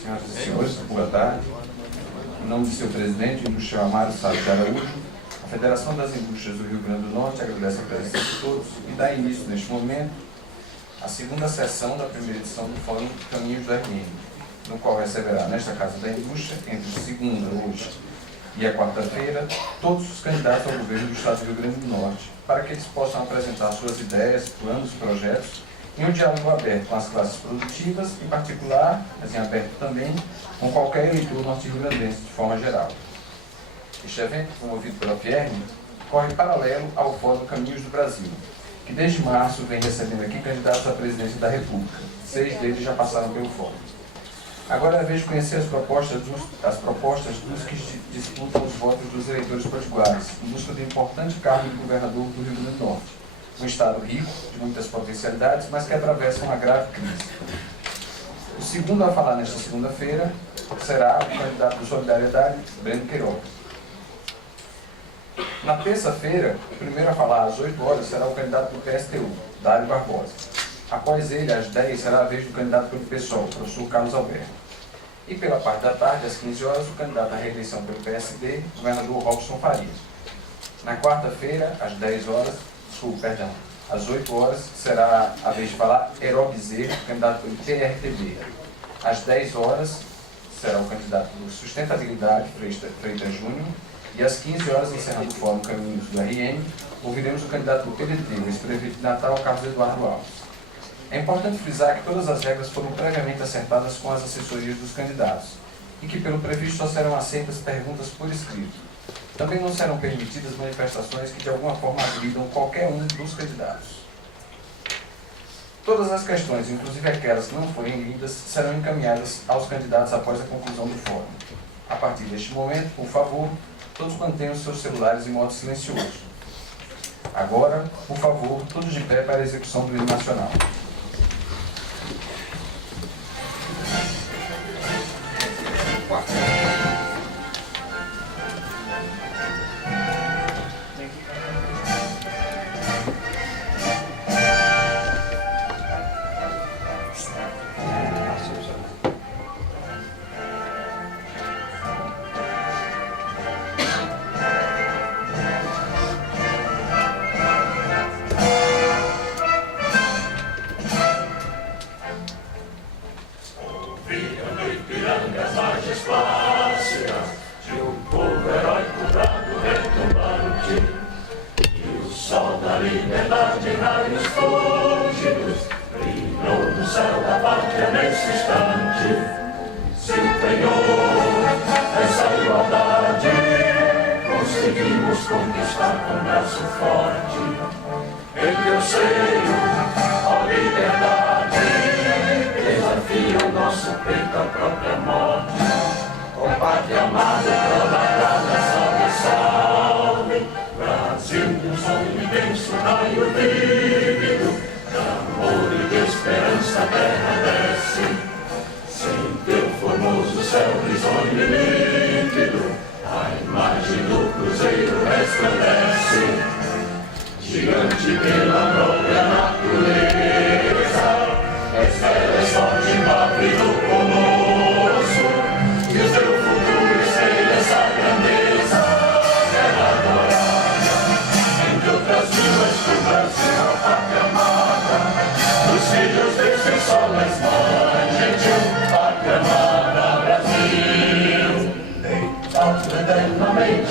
Senhoras e senhores, boa tarde. Em nome do seu presidente, industrial Amaro Salles de Araújo, a Federação das Indústrias do Rio Grande do Norte agradece a presença de todos e dá início, neste momento, à segunda sessão da primeira edição do Fórum Caminhos do RN, no qual receberá, nesta Casa da Indústria, entre segunda, hoje, e a quarta-feira, todos os candidatos ao governo do Estado do Rio Grande do Norte, para que eles possam apresentar suas ideias, planos e projetos em um diálogo aberto com as classes produtivas, em particular, mas em aberto também, com qualquer eleitor norte-rio-grandense, de forma geral. Este evento, promovido pela FIERN, corre paralelo ao Fórum Caminhos do Brasil, que desde março vem recebendo aqui candidatos à presidência da República. 6 deles já passaram pelo Fórum. Agora é a vez de conhecer as propostas dos que disputam os votos dos eleitores potiguares, em busca do importante cargo de governador do Rio Grande do Norte, um estado rico, de muitas potencialidades, mas que atravessa uma grave crise. O segundo a falar nesta segunda-feira será o candidato do Solidariedade, Breno Queiroga. Na terça-feira, o primeiro a falar às 8 horas será o candidato do PSTU, Dário Barbosa. Após ele, às 10, será a vez do candidato pelo PSOL, o professor Carlos Alberto. E pela parte da tarde, às 15 horas, o candidato à reeleição pelo PSD, o governador Robson Farias. Na quarta-feira, às 10 horas, às 8 horas, será a vez de falar Herói Bezerra, candidato pelo PRTB. Às 10 horas, será o candidato do Sustentabilidade, Freitas Júnior. E às 15 horas, encerrando o Fórum Caminhos do RN, ouviremos o candidato do PDT, o ex-prefeito de Natal, Carlos Eduardo Alves. É importante frisar que todas as regras foram previamente acertadas com as assessorias dos candidatos e que, pelo previsto, só serão aceitas perguntas por escrito. Também não serão permitidas manifestações que, de alguma forma, agridam qualquer um dos candidatos. Todas as questões, inclusive aquelas que não forem lidas, serão encaminhadas aos candidatos após a conclusão do fórum. A partir deste momento, por favor, todos mantenham seus celulares em modo silencioso. Agora, por favor, todos de pé para a execução do hino nacional.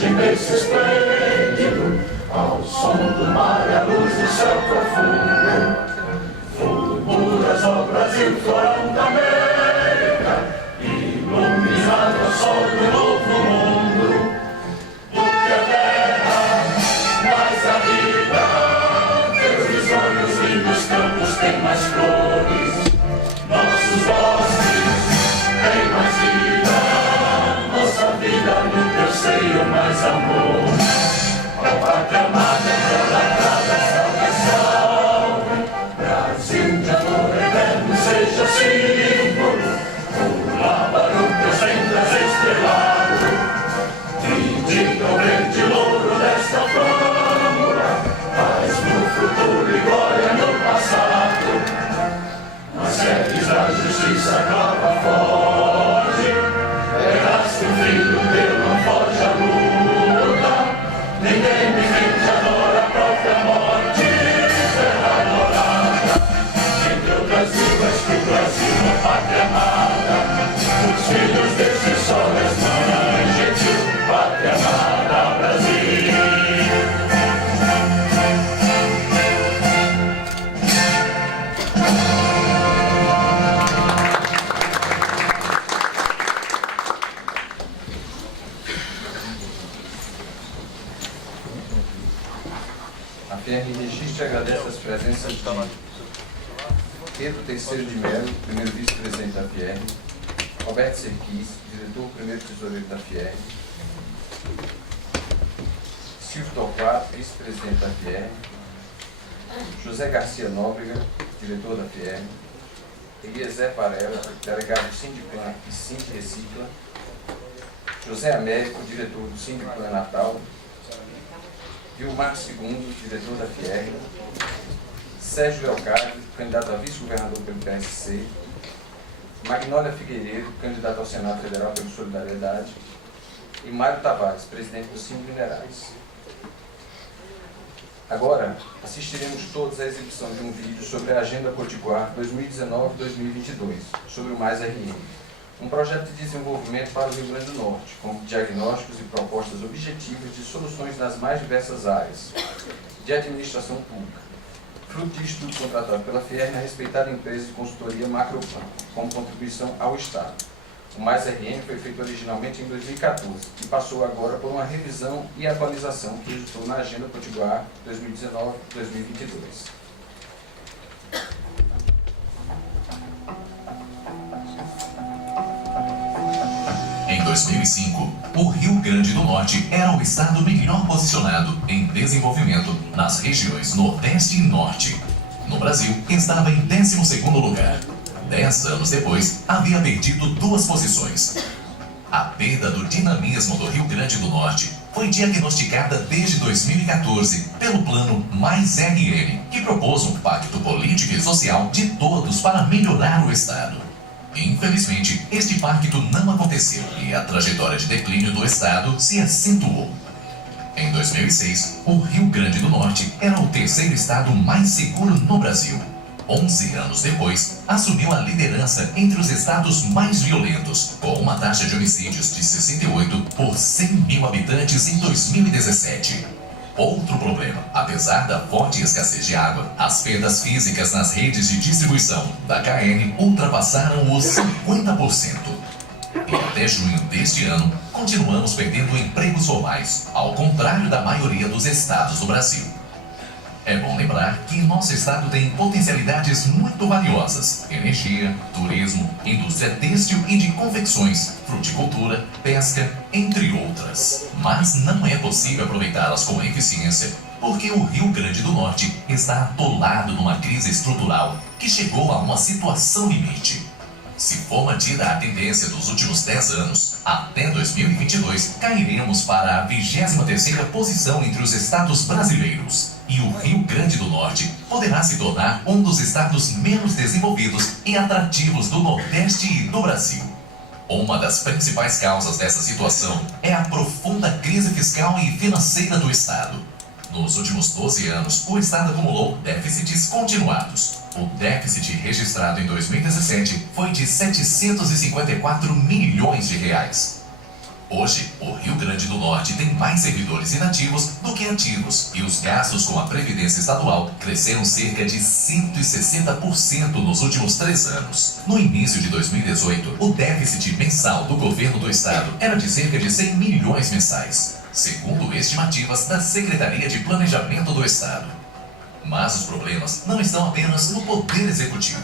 Nesse esplêndido, ao som do mar e à luz do céu profundo, fulguras ao Brasil, florão da América, iluminado ao sol do novo mundo, do que a terra mais a vida. pátria amada, idolatrada, salve, salve. Brasil de amor eterno, seja símbolo, o labarudo sempre estrelado. E diga o verde louro desta fórmula, paz no futuro e glória no passado. Nas sedes da justiça clava forte, pedaço filho teu não foge à luta. Ninguém defende, adora a própria morte, terra adorada. Entre outras vivas que o Brasil, uma pátria amada, os filhos desse sol, as mães, gentil, pátria amada, Brasil. A FIERN registra e agradece as presenças de Pedro Teixeira de Mello, primeiro vice-presidente da FIERN, Roberto Serquis, diretor primeiro tesoureiro da FIERN, Silvio Torquato, vice-presidente da FIERN, José Garcia Nóbrega, diretor da FIERN, Eliezer Varela, delegado do Sindiplan e Sindrecicla, José Américo, diretor do Sindiplan Natal, Vilmar II, diretor da FIERN, Sérgio Leocádio, candidato a vice-governador pelo PSC, Magnólia Figueiredo, candidato ao Senado Federal pelo Solidariedade, e Mário Tavares, presidente do Sim Minerais. Agora, assistiremos todos à exibição de um vídeo sobre a Agenda Potiguar 2019-2022, sobre o Mais RN, um projeto de desenvolvimento para o Rio Grande do Norte, com diagnósticos e propostas objetivas de soluções nas mais diversas áreas de administração pública, fruto de estudo contratado pela FIERN a respeitada empresa de consultoria Macroplan, como contribuição ao Estado. O Mais RN foi feito originalmente em 2014 e passou agora por uma revisão e atualização que resultou na Agenda Potiguar 2019-2022. Em 2005, o Rio Grande do Norte era o estado melhor posicionado em desenvolvimento nas regiões Nordeste e Norte. No Brasil, estava em 12º lugar. 10 anos depois, havia perdido 2 posições. A perda do dinamismo do Rio Grande do Norte foi diagnosticada desde 2014 pelo Plano Mais RN, que propôs um pacto político e social de todos para melhorar o estado. Infelizmente, este pacto não aconteceu e a trajetória de declínio do estado se acentuou. Em 2006, o Rio Grande do Norte era o 3º estado mais seguro no Brasil. 11 anos depois, assumiu a liderança entre os estados mais violentos, com uma taxa de homicídios de 68 por 100 mil habitantes em 2017. Outro problema, apesar da forte escassez de água, as perdas físicas nas redes de distribuição da KN ultrapassaram os 50%. E até junho deste ano, continuamos perdendo empregos formais, ao contrário da maioria dos estados do Brasil. É bom lembrar que nosso estado tem potencialidades muito valiosas: energia, turismo, indústria têxtil e de confecções, fruticultura, pesca, entre outras. Mas não é possível aproveitá-las com eficiência, porque o Rio Grande do Norte está atolado numa crise estrutural que chegou a uma situação limite. Se for mantida a tendência dos últimos 10 anos, até 2022 cairemos para a 23ª posição entre os estados brasileiros. E o Rio Grande do Norte poderá se tornar um dos estados menos desenvolvidos e atrativos do Nordeste e do Brasil. Uma das principais causas dessa situação é a profunda crise fiscal e financeira do estado. Nos últimos 12 anos, o estado acumulou déficits continuados. O déficit registrado em 2017 foi de 754 milhões de reais. Hoje, o Rio Grande do Norte tem mais servidores inativos do que ativos e os gastos com a Previdência Estadual cresceram cerca de 160% nos últimos 3 anos. No início de 2018, o déficit mensal do governo do estado era de cerca de 100 milhões mensais, segundo estimativas da Secretaria de Planejamento do Estado. Mas os problemas não estão apenas no Poder Executivo.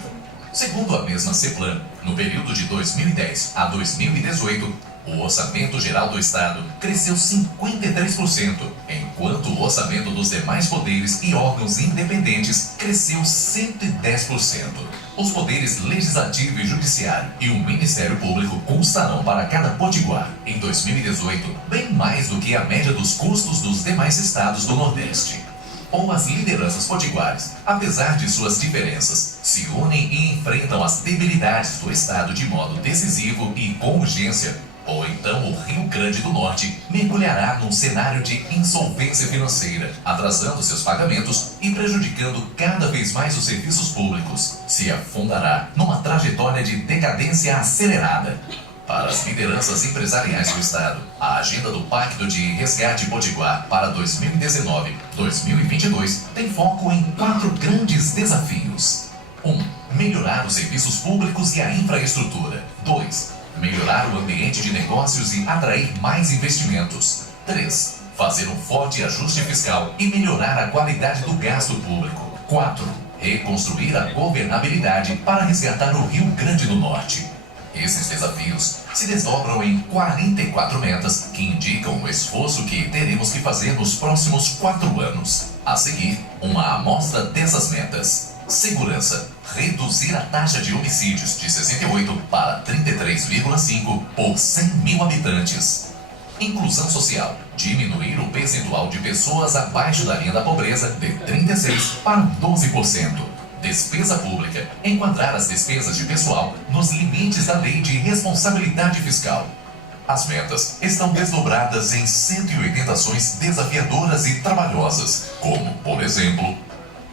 Segundo a mesma CEPLAN, no período de 2010 a 2018, o orçamento geral do Estado cresceu 53%, enquanto o orçamento dos demais poderes e órgãos independentes cresceu 110%. Os poderes Legislativo e Judiciário e o Ministério Público custarão para cada potiguar, em 2018, bem mais do que a média dos custos dos demais estados do Nordeste. Ou as lideranças potiguares, apesar de suas diferenças, se unem e enfrentam as debilidades do Estado de modo decisivo e com urgência, ou então o Rio Grande do Norte mergulhará num cenário de insolvência financeira, atrasando seus pagamentos e prejudicando cada vez mais os serviços públicos. Se afundará numa trajetória de decadência acelerada. Para as lideranças empresariais do Estado, a agenda do Pacto de Resgate Potiguar para 2019-2022 tem foco em 4 grandes desafios. 1. Melhorar os serviços públicos e a infraestrutura. 2. Melhorar o ambiente de negócios e atrair mais investimentos. 3. Fazer um forte ajuste fiscal e melhorar a qualidade do gasto público. 4. Reconstruir a governabilidade para resgatar o Rio Grande do Norte. Esses desafios se desdobram em 44 metas que indicam o esforço que teremos que fazer nos próximos 4 anos. A seguir, uma amostra dessas metas. Segurança. Reduzir a taxa de homicídios de 68 para 33,5 por 100 mil habitantes. Inclusão social. Diminuir o percentual de pessoas abaixo da linha da pobreza de 36% para 12%. Despesa pública. Enquadrar as despesas de pessoal nos limites da Lei de Responsabilidade Fiscal. As metas estão desdobradas em 180 ações desafiadoras e trabalhosas, como, por exemplo,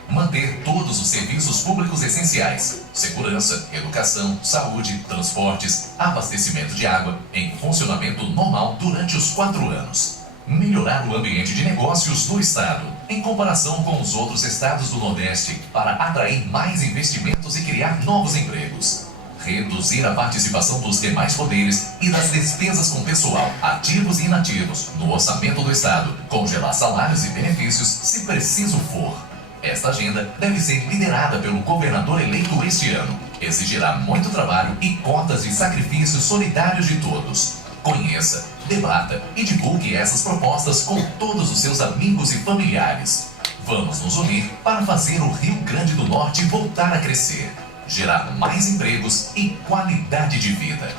manter todos os serviços públicos essenciais, segurança, educação, saúde, transportes, abastecimento de água, em funcionamento normal durante os 4 anos. Melhorar o ambiente de negócios do Estado, em comparação com os outros estados do Nordeste, para atrair mais investimentos e criar novos empregos. Reduzir a participação dos demais poderes e das despesas com pessoal, ativos e inativos, no orçamento do Estado. Congelar salários e benefícios, se preciso for. Esta agenda deve ser liderada pelo governador eleito este ano. Exigirá muito trabalho e cotas de sacrifícios solidários de todos. Conheça, debata e divulgue essas propostas com todos os seus amigos e familiares. Vamos nos unir para fazer o Rio Grande do Norte voltar a crescer, gerar mais empregos e qualidade de vida.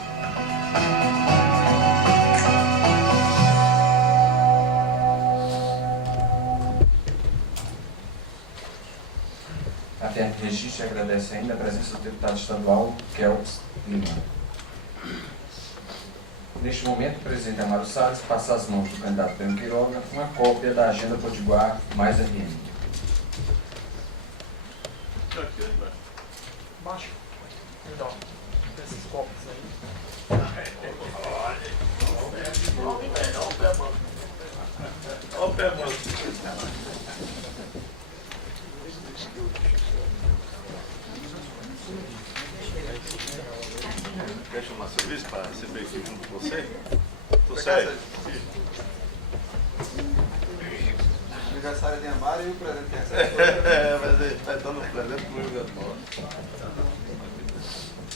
A terra de registro agradece ainda a presença do deputado estadual Kelps Lima. Neste momento, o presidente Amaro Salles passa às mãos do candidato Pedro Queiroga uma cópia da Agenda Potiguar mais RN. Baixo. Então, esses copos aí. Olha o pé, mano. Quer chamar serviço para receber aqui junto com você? Tô sério? Aniversário de Amaro e o presente que recebe. Mas ele vai dando presente pro Rio Grande do Norte.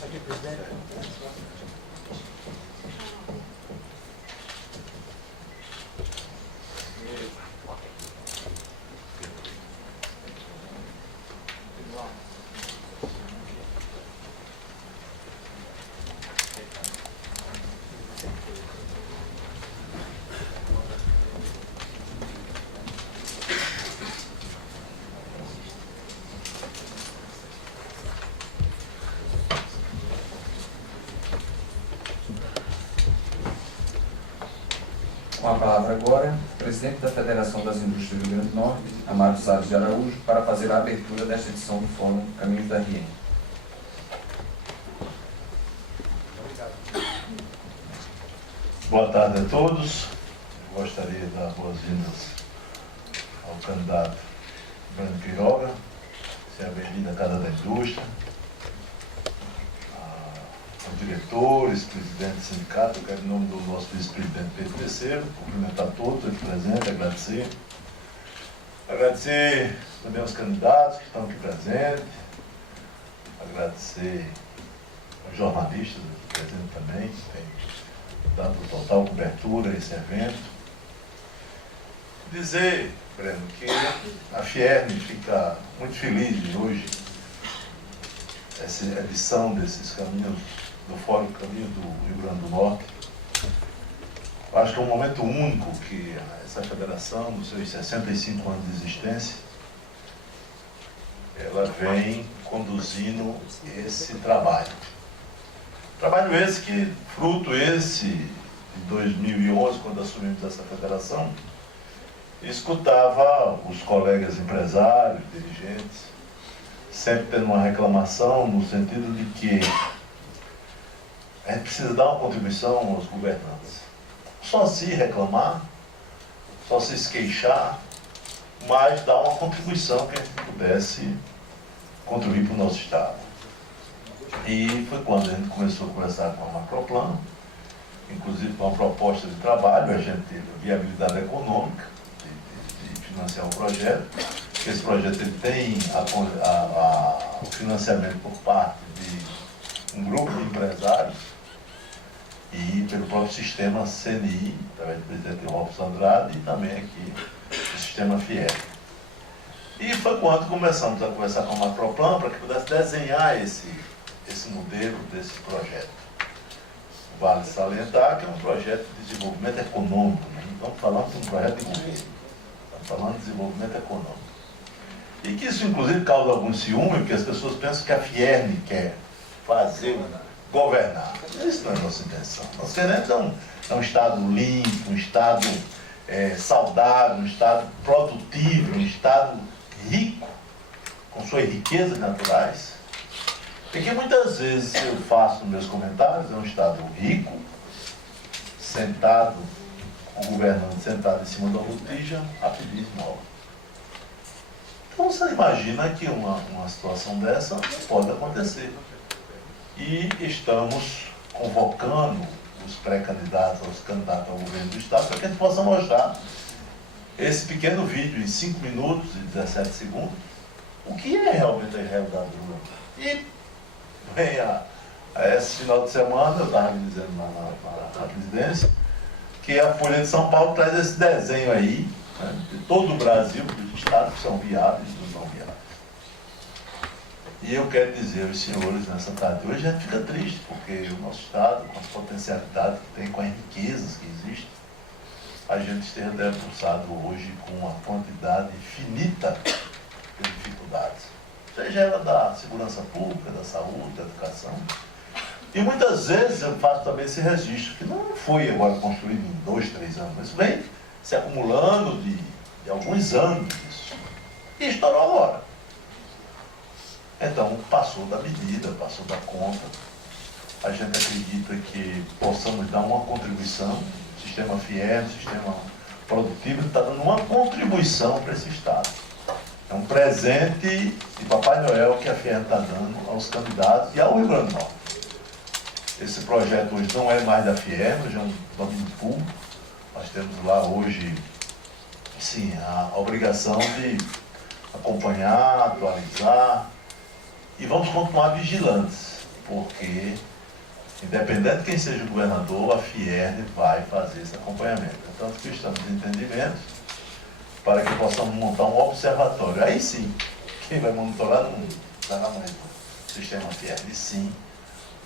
Aqui, presidente. Com a palavra agora, o presidente da Federação das Indústrias do Rio Grande do Norte, Amaro Salles de Araújo, para fazer a abertura desta edição do Fórum Caminhos da RN. Boa tarde a todos. Eu gostaria de dar boas-vindas ao candidato Pedro Queiroga, seja bem-vindo à Casa da Indústria, ao diretor, ex-presidente do sindicato. Eu quero, em nome do nosso vice-presidente Pedro Terceiro, cumprimentar todos aqui presentes, agradecer. Agradecer também aos candidatos que estão aqui presentes, agradecer aos jornalistas aqui presentes também, que têm dando total cobertura a esse evento. Dizer, Breno, que a Fierne fica muito feliz de hoje, essa edição desses caminhos, do Fórum Caminho do Rio Grande do Norte. Eu acho que é um momento único que essa federação, nos seus 65 anos de existência, ela vem conduzindo esse trabalho. Trabalho esse que, fruto esse de 2011, quando assumimos essa federação, escutava os colegas empresários, dirigentes, sempre tendo uma reclamação no sentido de que a gente precisa dar uma contribuição aos governantes. Só se reclamar, só se queixar, mas dar uma contribuição que a gente pudesse contribuir para o nosso Estado. E foi quando a gente começou a conversar com a Macroplan, inclusive com uma proposta de trabalho, a gente teve a viabilidade econômica de financiar o projeto. Esse projeto ele tem o financiamento por parte de um grupo de empresários e pelo próprio sistema CNI, através do presidente Robson Andrade, e também aqui o sistema Fiel. E foi quando começamos a conversar com a Macroplan para que pudesse desenhar esse modelo desse projeto. Vale salientar que é um projeto de desenvolvimento econômico, né? Não estamos falando de um projeto de governo, estamos falando de desenvolvimento econômico. E que isso, inclusive, causa algum ciúme, porque as pessoas pensam que a Fierne quer fazer, governar. Isso não é a nossa intenção. Nós queremos um Estado limpo, um Estado saudável, um Estado produtivo, um Estado rico, com suas riquezas naturais. E que muitas vezes eu faço nos meus comentários, é um Estado rico, sentado, o governante sentado em cima da botija, a pedir esmola. Então você imagina que uma situação dessa pode acontecer. E estamos convocando os pré-candidatos, os candidatos ao governo do Estado, para que a gente possa mostrar esse pequeno vídeo em 5 minutos e 17 segundos, o que é realmente a realidade do Lula. E bem, esse final de semana, eu estava me dizendo na presidência, que a Folha de São Paulo traz esse desenho aí, né, de todo o Brasil, dos estados que são viáveis e dos não viáveis. E eu quero dizer aos senhores, nessa tarde de hoje, a gente fica triste, porque o nosso estado, com as potencialidades que tem, com as riquezas que existem, a gente esteja debruçado hoje com uma quantidade finita de dificuldades. Seja ela da segurança pública, da saúde, da educação. E muitas vezes eu faço também esse registro, que não foi agora construído em 2, 3 anos, mas vem se acumulando de alguns anos isso. E estourou agora. Então, passou da medida, passou da conta. A gente acredita que possamos dar uma contribuição, o sistema Fiel, o sistema produtivo, está dando uma contribuição para esse Estado. É um presente de Papai Noel que a Fiel está dando aos candidatos e ao Rio Grande do Norte. Esse projeto hoje não é mais da Fiel, hoje é um domínio público. Nós temos lá hoje, sim, a obrigação de acompanhar, atualizar, e vamos continuar vigilantes, porque, independente de quem seja o governador, a Fierne vai fazer esse acompanhamento. Então, que estamos em entendimento para que possamos montar um observatório. Aí sim, quem vai monitorar não será mais o sistema Fierne, e sim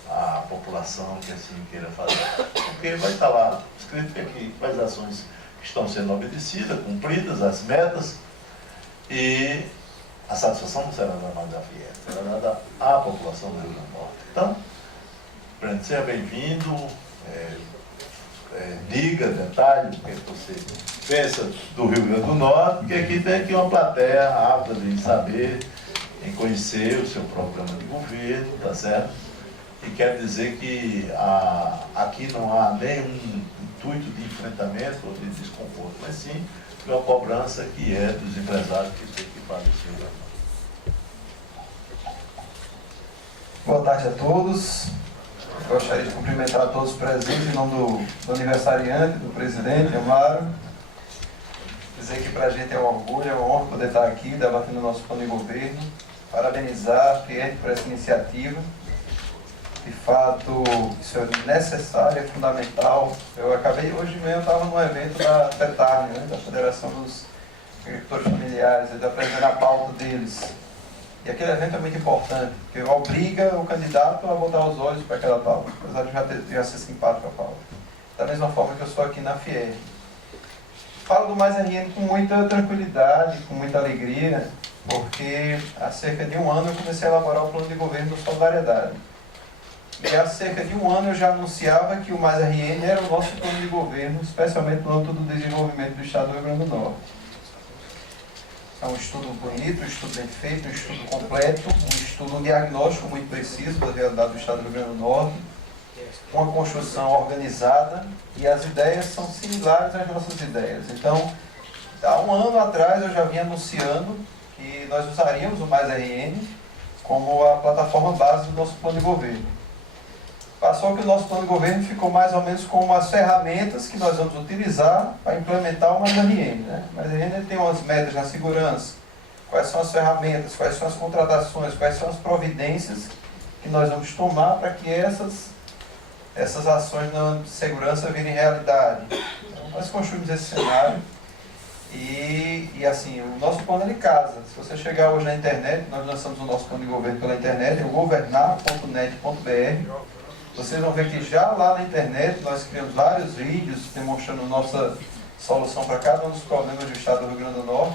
a população que assim queira fazer. Porque vai estar lá escrito aqui quais ações estão sendo obedecidas, cumpridas, as metas, e a satisfação não será da mais da Fiel, será dada à população do Rio Grande do Norte. Então, Breno, seja bem-vindo, diga, detalhe, o que você pensa do Rio Grande do Norte, porque aqui tem aqui uma plateia apta de saber, em conhecer o seu programa de governo, tá certo? E quero dizer que aqui não há nenhum intuito de enfrentamento ou de desconforto, mas sim de uma cobrança que é dos empresários que tem que fazer o seu. Boa tarde a todos. Gostaria de cumprimentar a todos os presentes em nome do aniversariante, do presidente Amaro. Dizer que para a gente é um orgulho, é uma honra poder estar aqui debatendo o nosso plano de governo. Parabenizar a Fiel por essa iniciativa. De fato, isso é necessário, é fundamental. Eu acabei, hoje mesmo, eu estava num evento da FETARN, né, da Federação dos Agricultores Familiares, eles apresentaram a pauta deles. E aquele evento é muito importante, porque obriga o candidato a botar os olhos para aquela pauta, apesar de já ser simpático a pauta. Da mesma forma que eu sou aqui na FIER. Falo do Mais RN com muita tranquilidade, com muita alegria, porque há cerca de um ano eu comecei a elaborar o plano de governo do Solidariedade. E há cerca de um ano eu já anunciava que o Mais RN era o nosso plano de governo, especialmente no âmbito do desenvolvimento do Estado do Rio Grande do Norte. É um estudo bonito, um estudo bem feito, um estudo completo, um estudo, um diagnóstico muito preciso da realidade do Estado do Rio Grande do Norte, uma construção organizada, e as ideias são similares às nossas ideias. Então, há um ano atrás eu já vinha anunciando que nós usaríamos o Mais RN como a plataforma base do nosso plano de governo. Passou que o nosso plano de governo ficou mais ou menos como as ferramentas que nós vamos utilizar para implementar o Mais RN. Né? O Mais RN tem umas metas na segurança, quais são as ferramentas, quais são as contratações, quais são as providências que nós vamos tomar para que essas ações na segurança virem realidade. Então, nós construímos esse cenário e assim, o nosso plano é de casa. Se você chegar hoje na internet, nós lançamos o nosso plano de governo pela internet, é o governar.net.br. Vocês vão ver que já lá na internet nós criamos vários vídeos demonstrando nossa solução para cada um dos problemas do Estado do Rio Grande do Norte.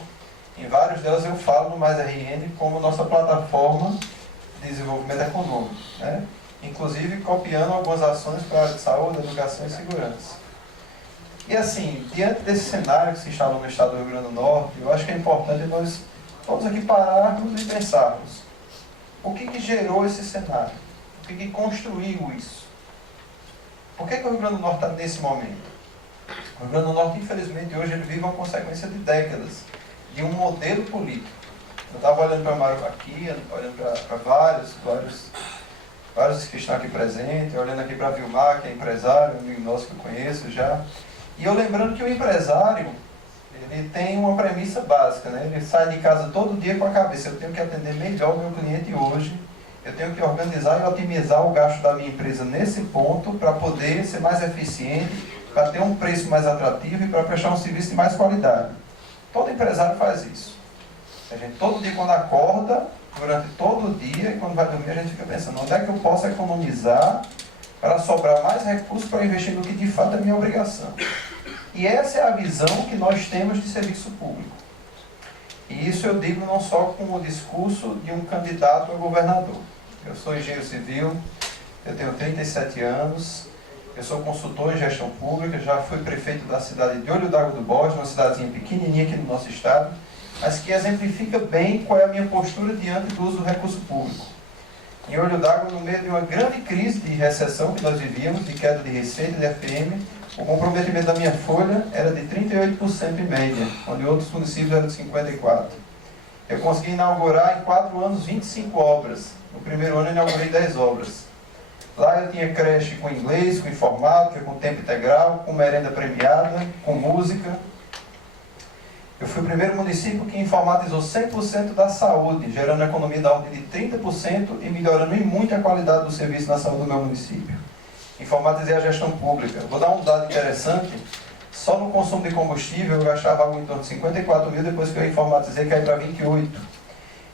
Em vários delas eu falo do Mais RN como nossa plataforma de desenvolvimento econômico, né? Inclusive copiando algumas ações para a área de saúde, educação e segurança. E assim, diante desse cenário que se instalou no Estado do Rio Grande do Norte, eu acho que é importante nós todos aqui pararmos e pensarmos o que gerou esse cenário. O que construiu isso? Por que o Rio Grande do Norte está nesse momento? O Rio Grande do Norte, infelizmente, hoje ele vive uma consequência de décadas de um modelo político. Eu estava olhando para o Mário aqui, olhando para vários que estão aqui presentes, olhando aqui para Vilmar, que é empresário, um amigo nosso que eu conheço já. E eu lembrando que o empresário, ele tem uma premissa básica, né? Ele sai de casa todo dia com a cabeça: eu tenho que atender melhor o meu cliente hoje, eu tenho que organizar e otimizar o gasto da minha empresa nesse ponto para poder ser mais eficiente, para ter um preço mais atrativo e para prestar um serviço de mais qualidade. Todo empresário faz isso. A gente todo dia quando acorda, durante todo o dia, e quando vai dormir a gente fica pensando: onde é que eu posso economizar para sobrar mais recursos para investir no que de fato é minha obrigação. E essa é a visão que nós temos de serviço público. E isso eu digo não só com o discurso de um candidato a governador. Eu sou engenheiro civil, eu tenho 37 anos, eu sou consultor em gestão pública, já fui prefeito da cidade de Olho d'Água do Borges, uma cidadezinha pequenininha aqui no nosso estado, mas que exemplifica bem qual é a minha postura diante do uso do recurso público. Em Olho d'Água, no meio de uma grande crise de recessão que nós vivíamos, de queda de receita, de FPM, o comprometimento da minha folha era de 38% em média, onde outros municípios eram de 54%. Eu consegui inaugurar em 4 anos 25 obras. No primeiro ano eu inaugurei 10 obras. Lá eu tinha creche com inglês, com informática, com tempo integral, com merenda premiada, com música. Eu fui o primeiro município que informatizou 100% da saúde, gerando economia da ordem de 30% e melhorando em muito a qualidade do serviço na saúde do meu município. Informatizei a gestão pública. Vou dar um dado interessante. Só no consumo de combustível eu gastava algo em torno de 54 mil, depois que eu informatizei caiu para 28.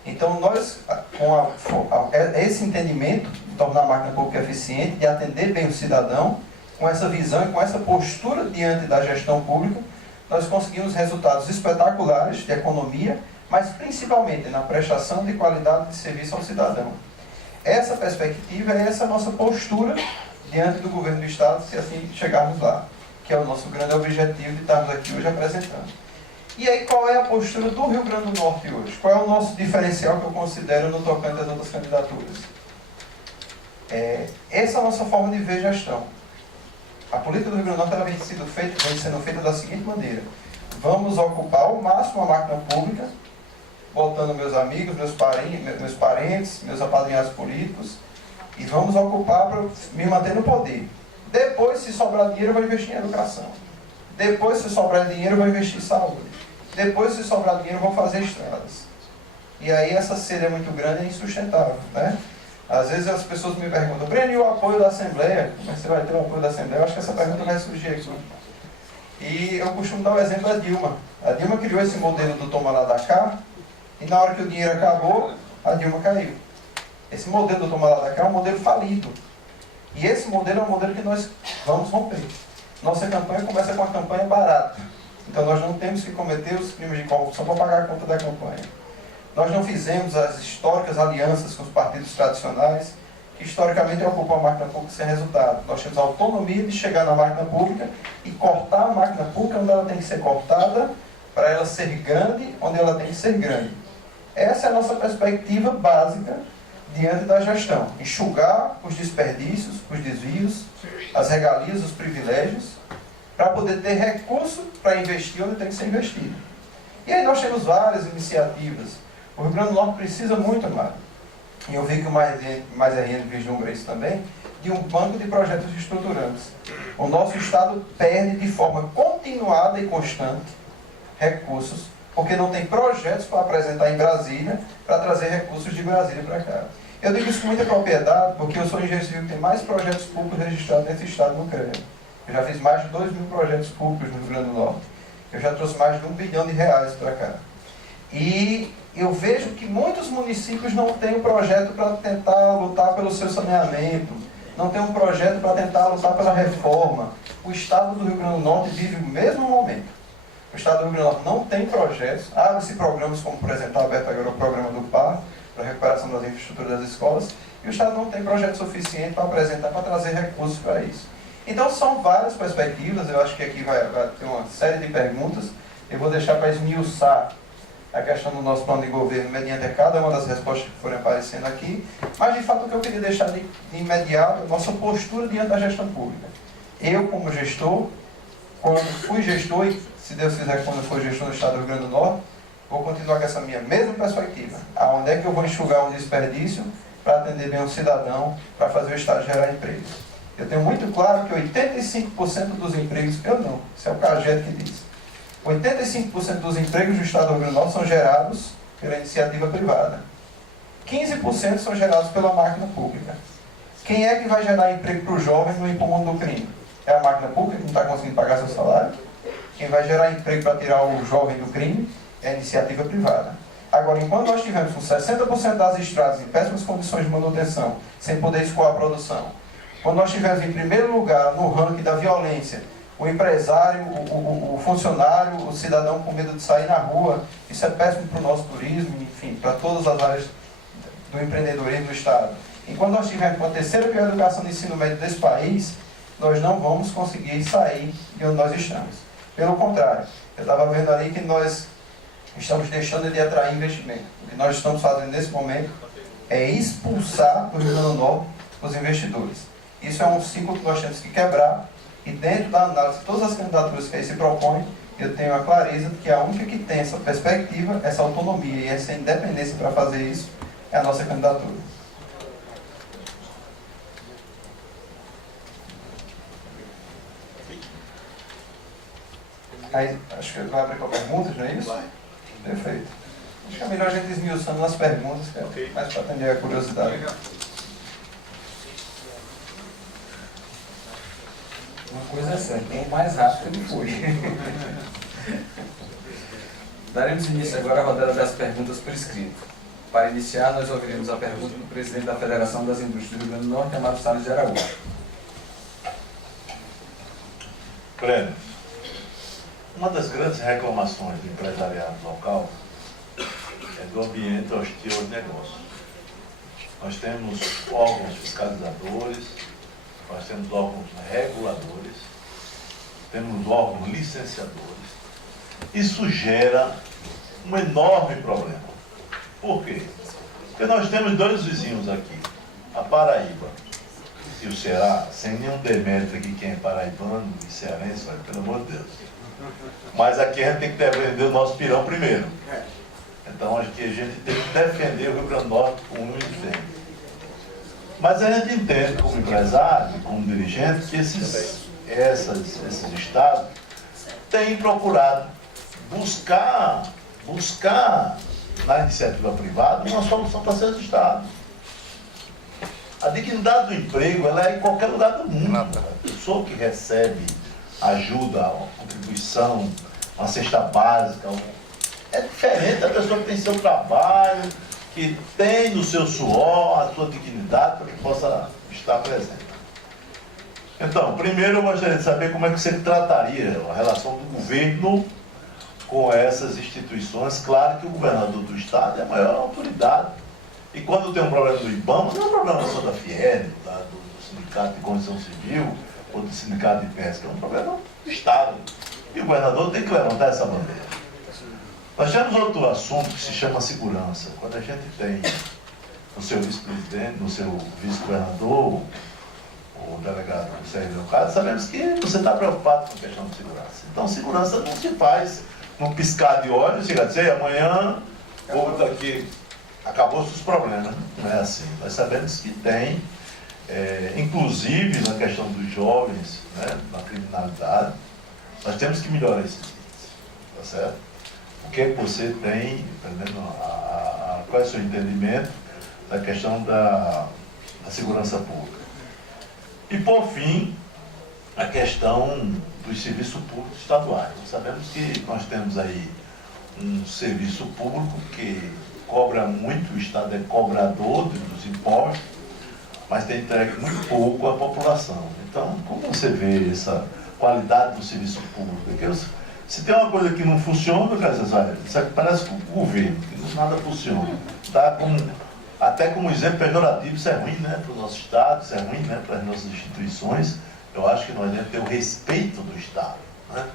Então nós, com esse entendimento de tornar a máquina pública eficiente, de atender bem o cidadão, com essa visão e com essa postura diante da gestão pública, nós conseguimos resultados espetaculares de economia, mas principalmente na prestação de qualidade de serviço ao cidadão. Essa perspectiva é essa nossa postura diante do governo do Estado, se assim chegarmos lá, que é o nosso grande objetivo de estarmos aqui hoje apresentando. E aí, qual é a postura do Rio Grande do Norte hoje? Qual é o nosso diferencial que eu considero no tocante às outras candidaturas? Essa é a nossa forma de ver gestão. A política do Rio Grande do Norte ela vem sendo feita da seguinte maneira: vamos ocupar ao máximo a máquina pública, botando meus amigos, meus parentes, meus apadrinhados políticos, e vamos ocupar para me manter no poder. Depois, se sobrar dinheiro, eu vou investir em educação. Depois, se sobrar dinheiro, eu vou investir em saúde. Depois, se sobrar dinheiro, eu vou fazer estradas. E aí essa sede é muito grande e insustentável, né? Às vezes as pessoas me perguntam, Breno, e o apoio da Assembleia? Como é que você vai ter o apoio da Assembleia? Eu acho que essa pergunta vai surgir aqui. E eu costumo dar o exemplo da Dilma. A Dilma criou esse modelo do toma lá da cá, e na hora que o dinheiro acabou, a Dilma caiu. Esse modelo do toma lá da cá é um modelo falido. E esse modelo é um modelo que nós vamos romper. Nossa campanha começa com uma campanha barata. Então nós não temos que cometer os crimes de corrupção para pagar a conta da campanha. Nós não fizemos as históricas alianças com os partidos tradicionais, que historicamente ocupam a máquina pública sem resultado. Nós temos a autonomia de chegar na máquina pública e cortar a máquina pública onde ela tem que ser cortada, para ela ser grande onde ela tem que ser grande. Essa é a nossa perspectiva básica diante da gestão. Enxugar os desperdícios, os desvios, as regalias, os privilégios, para poder ter recurso para investir onde tem que ser investido. E aí nós temos várias iniciativas. O Rio Grande do Norte precisa muito, Mário, e eu vi que o Mais RN vislumbra isso também, de um banco de projetos estruturantes. O nosso Estado perde de forma continuada e constante recursos, porque não tem projetos para apresentar em Brasília, para trazer recursos de Brasília para cá. Eu digo isso com muita propriedade, porque eu sou um engenheiro civil que tem mais projetos públicos registrados nesse Estado no CREA. Eu já fiz mais de 2.000 projetos públicos no Rio Grande do Norte. Eu já trouxe mais de R$1 bilhão para cá. E eu vejo que muitos municípios não têm um projeto para tentar lutar pelo seu saneamento, não tem um projeto para tentar lutar pela reforma. O Estado do Rio Grande do Norte vive o mesmo momento. O Estado do Rio Grande do Norte não tem projetos, abre-se programas como, por exemplo, está aberto agora o programa do PAR, para a recuperação das infraestruturas das escolas, e o Estado não tem projeto suficiente para apresentar, para trazer recursos para isso. Então são várias perspectivas, eu acho que aqui vai ter uma série de perguntas, eu vou deixar para esmiuçar a questão do nosso plano de governo mediante cada uma das respostas que forem aparecendo aqui, mas de fato o que eu queria deixar de imediato é a nossa postura diante da gestão pública. Eu, como gestor, quando fui gestor, e se Deus quiser, quando for gestor do Estado do Rio Grande do Norte, vou continuar com essa minha mesma perspectiva. Aonde é que eu vou enxugar um desperdício para atender bem o cidadão, para fazer o Estado gerar empregos? Eu tenho muito claro que 85% dos empregos, eu não, isso é o CAGED que diz, 85% dos empregos do Estado do Rio Grande do Norte são gerados pela iniciativa privada. 15% são gerados pela máquina pública. Quem é que vai gerar emprego para o jovem no mundo do crime? É a máquina pública que não está conseguindo pagar seu salário? Quem vai gerar emprego para tirar o jovem do crime é a iniciativa privada. Agora, enquanto nós tivemos com 60% das estradas em péssimas condições de manutenção, sem poder escoar a produção, quando nós tivemos em primeiro lugar no ranking da violência, o empresário, o funcionário, o cidadão com medo de sair na rua, isso é péssimo para o nosso turismo, enfim, para todas as áreas do empreendedorismo do Estado. Enquanto nós tivermos a terceira pior educação de ensino médio desse país, nós não vamos conseguir sair de onde nós estamos. Pelo contrário, eu estava vendo ali que nós estamos deixando de atrair investimento. O que nós estamos fazendo nesse momento é expulsar do Rio Grande do Norte os investidores. Isso é um ciclo que nós temos que quebrar, e dentro da análise de todas as candidaturas que aí se propõem, eu tenho a clareza de que a única que tem essa perspectiva, essa autonomia e essa independência para fazer isso é a nossa candidatura. Aí, acho que vai abrir para perguntas, não é isso? Vai. Perfeito. Acho que é melhor a gente esmiuçando nas perguntas, que é mais para atender a curiosidade. Uma coisa é certa, quem mais rápido ele foi. Daremos início agora à rodada das perguntas por escrito. Para iniciar, nós ouviremos a pergunta do presidente da Federação das Indústrias do Rio Grande do Norte, Amaro Salles de Araújo. Breno, uma das grandes reclamações do empresariado local é do ambiente hostil aos negócios. Nós temos órgãos fiscalizadores, nós temos órgãos reguladores, temos órgãos licenciadores. Isso gera um enorme problema. Por quê? Porque nós temos dois vizinhos aqui, a Paraíba e o Ceará, sem nenhum demérito aqui quem é paraibano e cearense, olha, pelo amor de Deus. Mas aqui a gente tem que defender o nosso pirão primeiro. Então acho que a gente tem que defender o Rio Grande do Norte com um incêndio. Mas a gente entende como empresário, como dirigente, que esses estados têm procurado buscar na iniciativa privada uma solução para seus estados. A dignidade do emprego, ela é em qualquer lugar do mundo. A pessoa que recebe ajuda, uma contribuição, uma cesta básica, é diferente da pessoa que tem seu trabalho, que tem no seu suor a sua dignidade para que possa estar presente. Então, primeiro eu gostaria de saber como é que você trataria a relação do governo com essas instituições. Claro que o governador do estado é a maior autoridade. E quando tem um problema do IBAMA, não é um problema só da FIEL, do Sindicato de Construção Civil ou do Sindicato de Pesca, é um problema do estado. E o governador tem que levantar essa bandeira. Nós temos outro assunto que se chama segurança. Quando a gente tem no seu vice-presidente, no seu vice-governador, o delegado Sérgio Leocádio, sabemos que você está preocupado com a questão de segurança. Então, segurança não se faz num piscar de olhos, chega a dizer, amanhã o povo está aqui, acabou-se os problemas. Não é assim. Nós sabemos que tem, inclusive na questão dos jovens, né, na criminalidade, nós temos que melhorar esses índices, tá certo? O que é que você tem, qual é o seu entendimento da questão da segurança pública? E, por fim, a questão dos serviços públicos estaduais. Nós sabemos que nós temos aí um serviço público que cobra muito, o Estado é cobrador dos impostos, mas tem entregue muito pouco à população. Então, como você vê essa qualidade do serviço público? Porque se tem uma coisa que não funciona, isso aqui parece com o governo, que nada funciona. Tá até como exemplo pejorativo, isso é ruim, né, para o nosso Estado, isso é ruim, né, para as nossas instituições. Eu acho que nós devemos ter o respeito do Estado, né?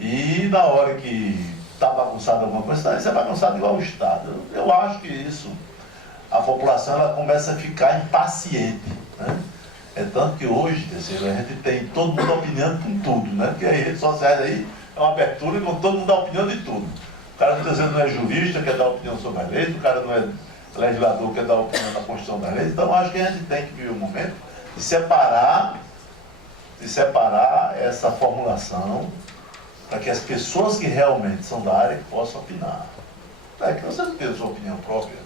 E na hora que está bagunçado alguma coisa, isso é bagunçado igual o Estado. Eu acho que isso, a população ela começa a ficar impaciente, né? É tanto que hoje, terceiro, a gente tem todo mundo opinando com tudo, né? Porque as redes sociais aí é uma abertura com todo mundo dá opinião de tudo. O cara muitas vezes não é jurista, quer dar opinião sobre as leis, o cara não é legislador, quer dar opinião na Constituição das leis. Então, acho que a gente tem que viver o momento de separar essa formulação para que as pessoas que realmente são da área possam opinar. É que você tem a sua opinião própria,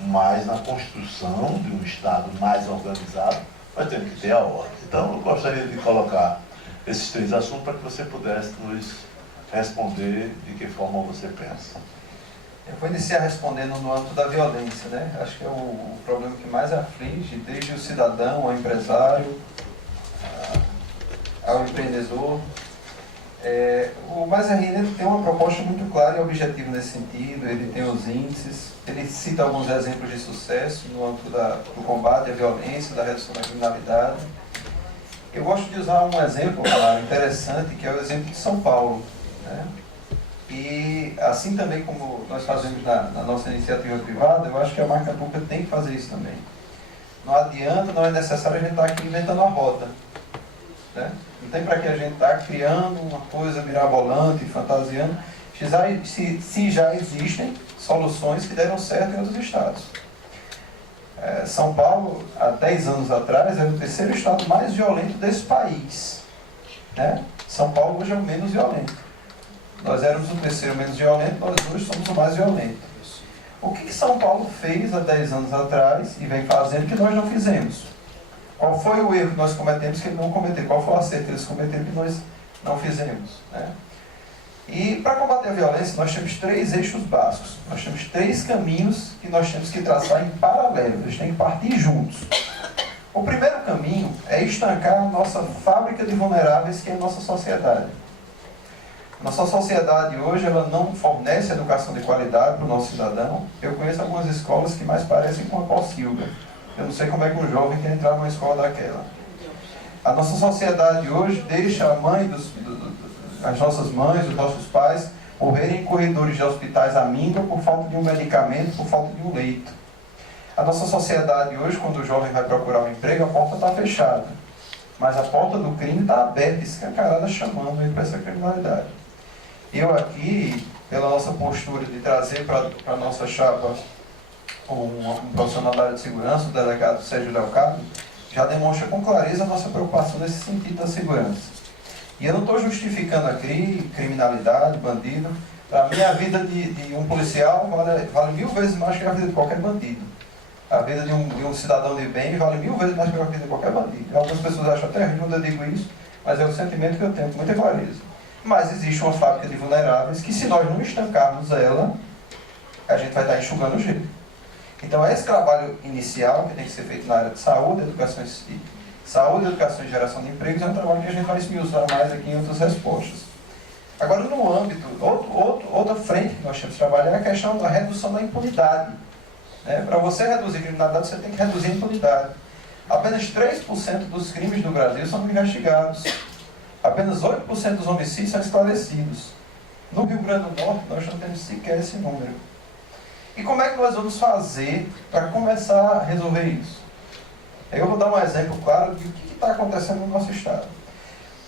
mas na construção de um Estado mais organizado, nós temos que ter a ordem. Então, eu gostaria de colocar esses três assuntos para que você pudesse nos responder de que forma você pensa. Eu vou iniciar respondendo no âmbito da violência, né? Acho que é o problema que mais aflige, desde o cidadão ao empresário, ao empreendedor. O Mais RN tem uma proposta muito clara e objetiva nesse sentido, ele tem os índices, ele cita alguns exemplos de sucesso no âmbito do combate à violência, da redução da criminalidade. Eu gosto de usar um exemplo interessante, que é o exemplo de São Paulo, né? E assim também como nós fazemos na nossa iniciativa privada, eu acho que a marca pública tem que fazer isso também. Não adianta, não é necessário a gente estar aqui inventando a roda, né? Não tem para que a gente estar criando uma coisa mirabolante, fantasiando, se já existem soluções que deram certo em outros estados. São Paulo, há 10 anos atrás, era o terceiro estado mais violento desse país, né? São Paulo hoje é o menos violento. Nós éramos o terceiro menos violento, nós hoje somos o mais violento. O que São Paulo fez há 10 anos atrás e vem fazendo que nós não fizemos? Qual foi o erro que nós cometemos que ele não cometeu? Qual foi o acerto que eles cometeram que nós não fizemos, né? E para combater a violência, nós temos 3 eixos básicos. Nós temos 3 caminhos que nós temos que traçar em paralelo. Eles têm que partir juntos. O primeiro caminho é estancar a nossa fábrica de vulneráveis, que é a nossa sociedade. Nossa sociedade hoje ela não fornece educação de qualidade para o nosso cidadão. Eu conheço algumas escolas que mais parecem com a Pocilga. Eu não sei como é que um jovem quer entrar numa escola daquela. A nossa sociedade hoje deixa as nossas mães, os nossos pais, morrerem em corredores de hospitais à míngua por falta de um medicamento, por falta de um leito. A nossa sociedade hoje, quando o jovem vai procurar um emprego, a porta está fechada. Mas a porta do crime está aberta, escancarada, chamando ele para essa criminalidade. Eu aqui, pela nossa postura de trazer para a nossa chapa um profissional da área de segurança, o delegado Sérgio Leocádio, já demonstra com clareza a nossa preocupação nesse sentido da segurança. E eu não estou justificando aqui criminalidade, bandido. Para mim, a vida de um policial vale 1000 vezes mais que a vida de qualquer bandido. A vida de um cidadão de bem vale 1000 vezes mais que a vida de qualquer bandido. Algumas pessoas acham até ruim quando eu digo isso, mas é o sentimento que eu tenho com muita clareza. Mas existe uma fábrica de vulneráveis que, se nós não estancarmos ela, a gente vai estar enxugando o gelo. Então, esse trabalho inicial, que tem que ser feito na área de saúde, educação e geração de empregos, é um trabalho que a gente vai esmiuçar mais aqui em outras respostas. Agora, no âmbito, outra frente que nós temos que trabalhar é a questão da redução da impunidade. Para você reduzir a criminalidade, você tem que reduzir a impunidade. Apenas 3% dos crimes no Brasil são investigados. Apenas 8% dos homicídios são esclarecidos. No Rio Grande do Norte, nós não temos sequer esse número. E como é que nós vamos fazer para começar a resolver isso? Eu vou dar um exemplo claro de o que está acontecendo no nosso estado.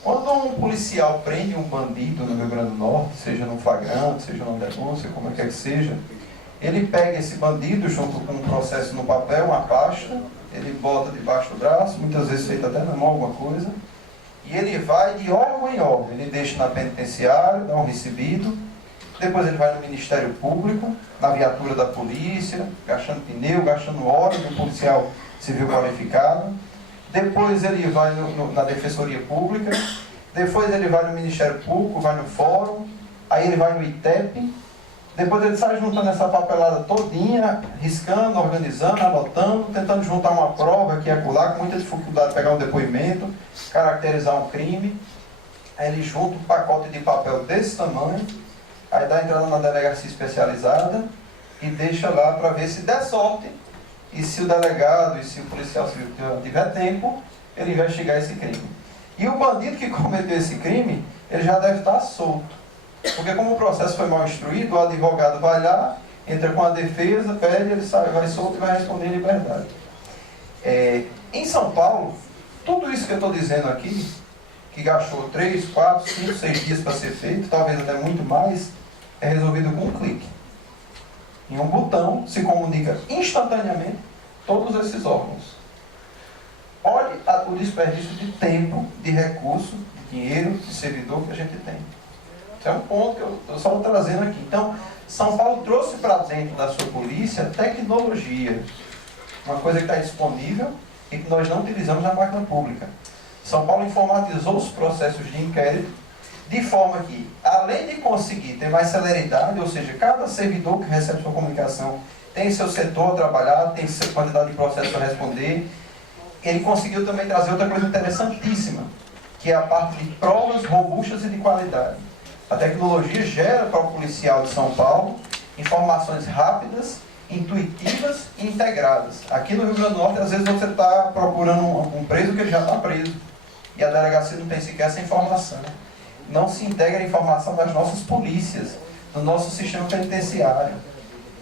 Quando um policial prende um bandido no Rio Grande do Norte, seja num flagrante, seja numa denúncia, como é que seja, ele pega esse bandido junto com um processo no papel, uma pasta, ele bota debaixo do braço, muitas vezes feito até na mão alguma coisa, e ele vai de órgão em órgão. Ele deixa na penitenciária, dá um recebido, depois ele vai no Ministério Público, na viatura da polícia, gastando pneu, gastando hora de um policial civil qualificado. Depois ele vai na Defensoria Pública, depois ele vai no Ministério Público, vai no Fórum, aí ele vai no ITEP, depois ele sai juntando essa papelada todinha, riscando, organizando, anotando, tentando juntar uma prova aqui e acolá, com muita dificuldade de pegar um depoimento, caracterizar um crime. Aí ele junta um pacote de papel desse tamanho, aí dá entrada na delegacia especializada e deixa lá para ver se der sorte. E se o delegado e se o policial civil tiver tempo, ele investigar esse crime. E o bandido que cometeu esse crime, ele já deve estar solto. Porque como o processo foi mal instruído, o advogado vai lá, entra com a defesa, pede, ele sai, vai solto e vai responder em liberdade. Em São Paulo, tudo isso que eu estou dizendo aqui, que gastou 3, 4, 5, 6 dias para ser feito, talvez até muito mais, é resolvido com um clique. Em um botão se comunica instantaneamente todos esses órgãos. Olhe o desperdício de tempo, de recurso, de dinheiro, de servidor que a gente tem. Esse é um ponto que eu estou só trazendo aqui. Então, São Paulo trouxe para dentro da sua polícia tecnologia, uma coisa que está disponível e que nós não utilizamos na máquina pública. São Paulo informatizou os processos de inquérito, de forma que, além de conseguir ter mais celeridade, ou seja, cada servidor que recebe sua comunicação tem seu setor a trabalhar, tem sua quantidade de processos para responder, ele conseguiu também trazer outra coisa interessantíssima, que é a parte de provas robustas e de qualidade. A tecnologia gera para o policial de São Paulo informações rápidas, intuitivas e integradas. Aqui no Rio Grande do Norte, às vezes você está procurando um preso que já está preso, e a delegacia não tem sequer essa informação. Não se integra a informação das nossas polícias, do nosso sistema penitenciário.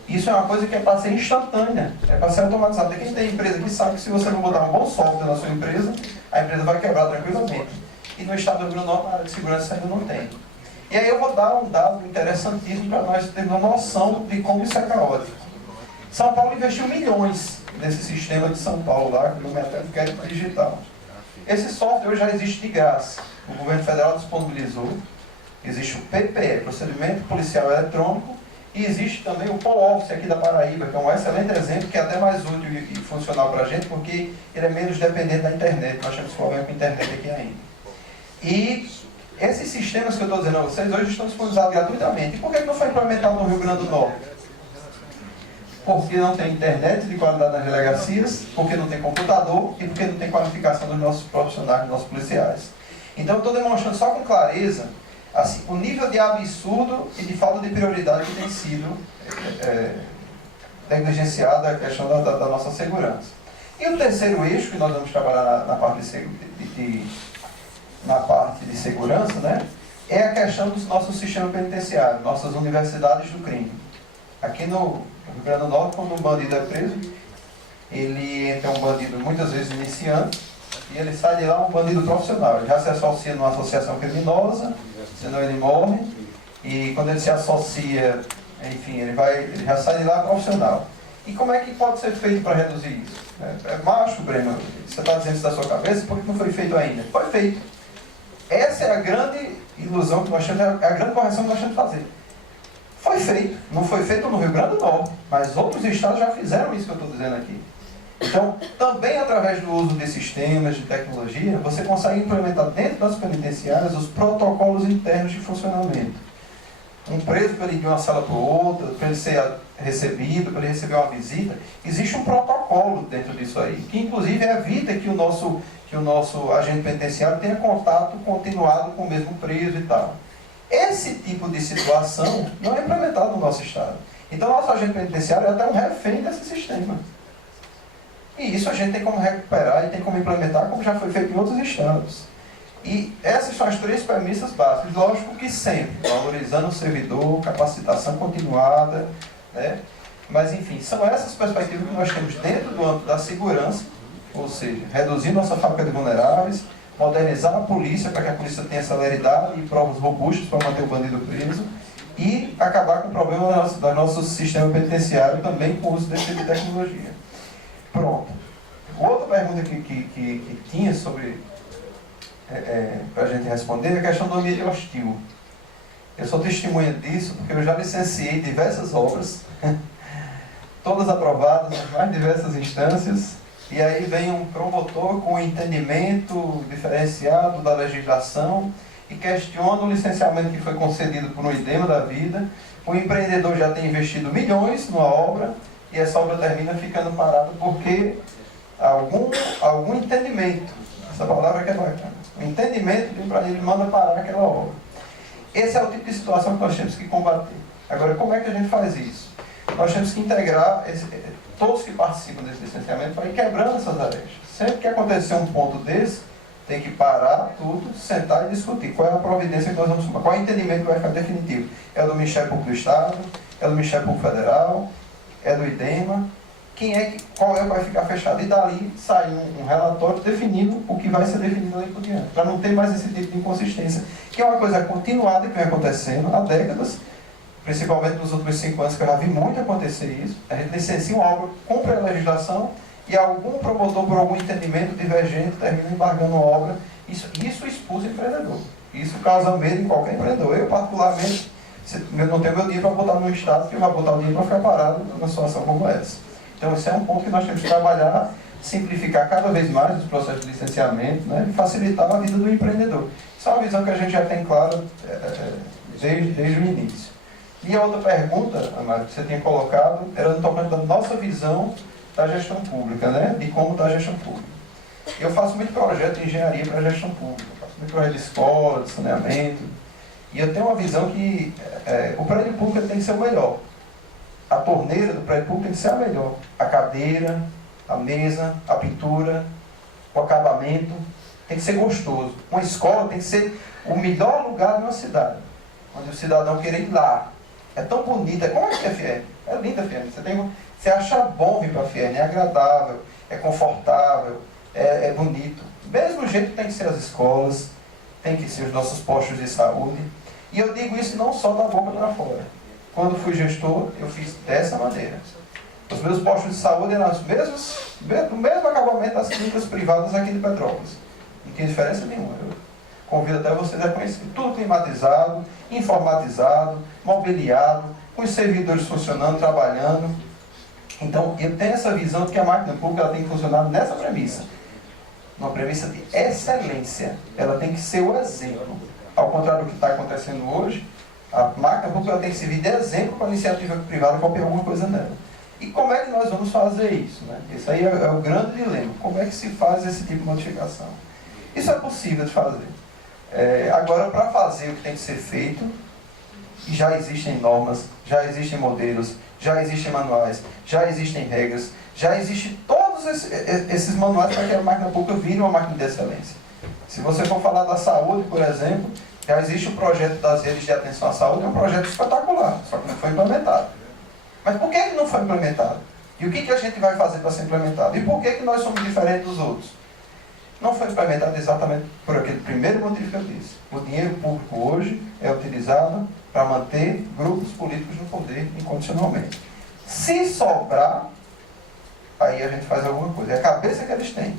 Isso é uma coisa que é para ser instantânea, é para ser automatizada. Quem tem empresa aqui sabe que se você não botar um bom software na sua empresa, a empresa vai quebrar tranquilamente. E no estado do Rio Grande do Norte, na área de segurança, ainda não tem. E aí eu vou dar um dado interessantíssimo para nós termos uma noção de como isso é caótico. São Paulo investiu milhões nesse sistema de São Paulo, lá, que é o método de inquérito digital. Esse software já existe de graça. O governo federal disponibilizou. Existe o PPE, Procedimento Policial Eletrônico, e existe também o POL-Office aqui da Paraíba, que é um excelente exemplo, que é até mais útil e funcional para a gente, porque ele é menos dependente da internet. Nós temos problema com a internet aqui ainda. E esses sistemas que eu estou dizendo a vocês hoje estão disponibilizados gratuitamente. E por que não foi implementado no Rio Grande do Norte? Porque não tem internet de qualidade nas delegacias, porque não tem computador e porque não tem qualificação dos nossos profissionais, dos nossos policiais. Então eu estou demonstrando só com clareza assim, o nível de absurdo e de falta de prioridade que tem sido negligenciada a questão da nossa segurança. E o terceiro eixo que nós vamos trabalhar na parte de segurança, né, é a questão do nosso sistema penitenciário, nossas universidades do crime. Aqui no Rio Grande do Norte, quando um bandido é preso, ele entra um bandido muitas vezes iniciante e ele sai de lá um bandido profissional. Ele já se associa numa associação criminosa, senão ele morre, e quando ele se associa, enfim, ele já sai de lá profissional. E como é que pode ser feito para reduzir isso? É macho, Breno, você está dizendo isso da sua cabeça, por que não foi feito ainda? Foi feito. Essa é a grande ilusão que nós temos, é a grande correção que nós temos que fazer. Foi feito. Não foi feito no Rio Grande do Norte, mas outros estados já fizeram isso que eu estou dizendo aqui. Então, também através do uso de sistemas, de tecnologia, você consegue implementar dentro das penitenciárias os protocolos internos de funcionamento. Um preso, para ele ir de uma sala para outra, para ele ser recebido, para ele receber uma visita, existe um protocolo dentro disso aí, que inclusive evita que o nosso agente penitenciário tenha contato continuado com o mesmo preso e tal. Esse tipo de situação não é implementado no nosso estado. Então, o nosso agente penitenciário é até um refém desse sistema. E isso a gente tem como recuperar e tem como implementar, como já foi feito em outros estados. E essas são as 3 premissas básicas. Lógico que sempre valorizando o servidor, capacitação continuada, né? Mas, enfim, são essas perspectivas que nós temos dentro do âmbito da segurança, ou seja, reduzir nossa fábrica de vulneráveis, modernizar a polícia para que a polícia tenha celeridade e provas robustas para manter o bandido preso e acabar com o problema do nosso sistema penitenciário também com o uso desse tipo de tecnologia. Pronto. Outra pergunta que tinha sobre, para a gente responder, é a questão do ambiente hostil. Eu sou testemunha disso porque eu já licenciei diversas obras, todas aprovadas nas mais diversas instâncias, e aí vem um promotor com entendimento diferenciado da legislação e questiona o licenciamento que foi concedido por um IDEMA da vida. O empreendedor já tem investido milhões numa obra e essa obra termina ficando parada porque algum entendimento, essa palavra que é bacana, o entendimento de ele manda parar aquela obra. Esse é o tipo de situação que nós temos que combater. Agora, como é que a gente faz isso? Nós temos que integrar todos que participam desse licenciamento para ir quebrando essas arestas. Sempre que acontecer um ponto desse, tem que parar tudo, sentar e discutir qual é a providência que nós vamos tomar, qual é o entendimento que vai ficar definitivo. É do Ministério Público do Estado, é do Ministério Público Federal, é do IDEMA, qual é que vai ficar fechado. E dali sai um relatório definindo o que vai ser definido ali por diante, para não ter mais esse tipo de inconsistência, que é uma coisa continuada que vem acontecendo há décadas, principalmente nos últimos 5 anos, que eu já vi muito acontecer isso. A gente licencia uma obra, cumpre a legislação e algum promotor, por algum entendimento divergente, termina embargando a obra. Isso expulsa o empreendedor. Isso causa medo em qualquer empreendedor. Eu, particularmente, não tenho meu dinheiro para botar no estado, que eu vou botar o dinheiro para ficar parado numa situação como essa. Então, esse é um ponto que nós temos que trabalhar, simplificar cada vez mais os processos de licenciamento, né, e facilitar a vida do empreendedor. Isso é uma visão que a gente já tem clara desde o início. E a outra pergunta, Amado, que você tinha colocado, era no tocante da nossa visão da gestão pública, né? De como está a gestão pública. Eu faço muito projeto de engenharia para a gestão pública, faço muito projeto de escola, de saneamento, e eu tenho uma visão que o prédio público tem que ser o melhor. A torneira do prédio público tem que ser a melhor. A cadeira, a mesa, a pintura, o acabamento, tem que ser gostoso. Uma escola tem que ser o melhor lugar de uma cidade, onde o cidadão queira ir lá. É tão bonita. Como é que é a FIENE? É linda a FIENE. Você acha bom vir para a FIENE. É agradável, é confortável, é bonito. Do mesmo jeito tem que ser as escolas, tem que ser os nossos postos de saúde. E eu digo isso não só da boca para fora. Quando fui gestor, eu fiz dessa maneira. Os meus postos de saúde eram do mesmo acabamento das clínicas privadas aqui de Petrópolis. Não tinha diferença nenhuma. Eu convido até vocês a conhecer. Tudo climatizado, informatizado, mobiliado, com os servidores funcionando, trabalhando. Então, eu tenho essa visão de que a máquina pública ela tem que funcionar nessa premissa. Uma premissa de excelência. Ela tem que ser o exemplo. Ao contrário do que está acontecendo hoje, a máquina pública ela tem que servir de exemplo para a iniciativa privada copiar alguma coisa nela. E como é que nós vamos fazer isso, né? Esse aí é o grande dilema. Como é que se faz esse tipo de modificação? Isso é possível de fazer. Agora, para fazer o que tem que ser feito, já existem normas, já existem modelos, já existem manuais, já existem regras, já existem todos esses manuais para que a máquina pública vire uma máquina de excelência. Se você for falar da saúde, por exemplo, já existe o projeto das redes de atenção à saúde, é um projeto espetacular, só que não foi implementado. Mas por que não foi implementado? E o que a gente vai fazer para ser implementado? E por que nós somos diferentes dos outros? Não foi implementado exatamente por aquele primeiro motivo que eu disse. O dinheiro público hoje é utilizado para manter grupos políticos no poder incondicionalmente. Se sobrar, aí a gente faz alguma coisa. É a cabeça que eles têm.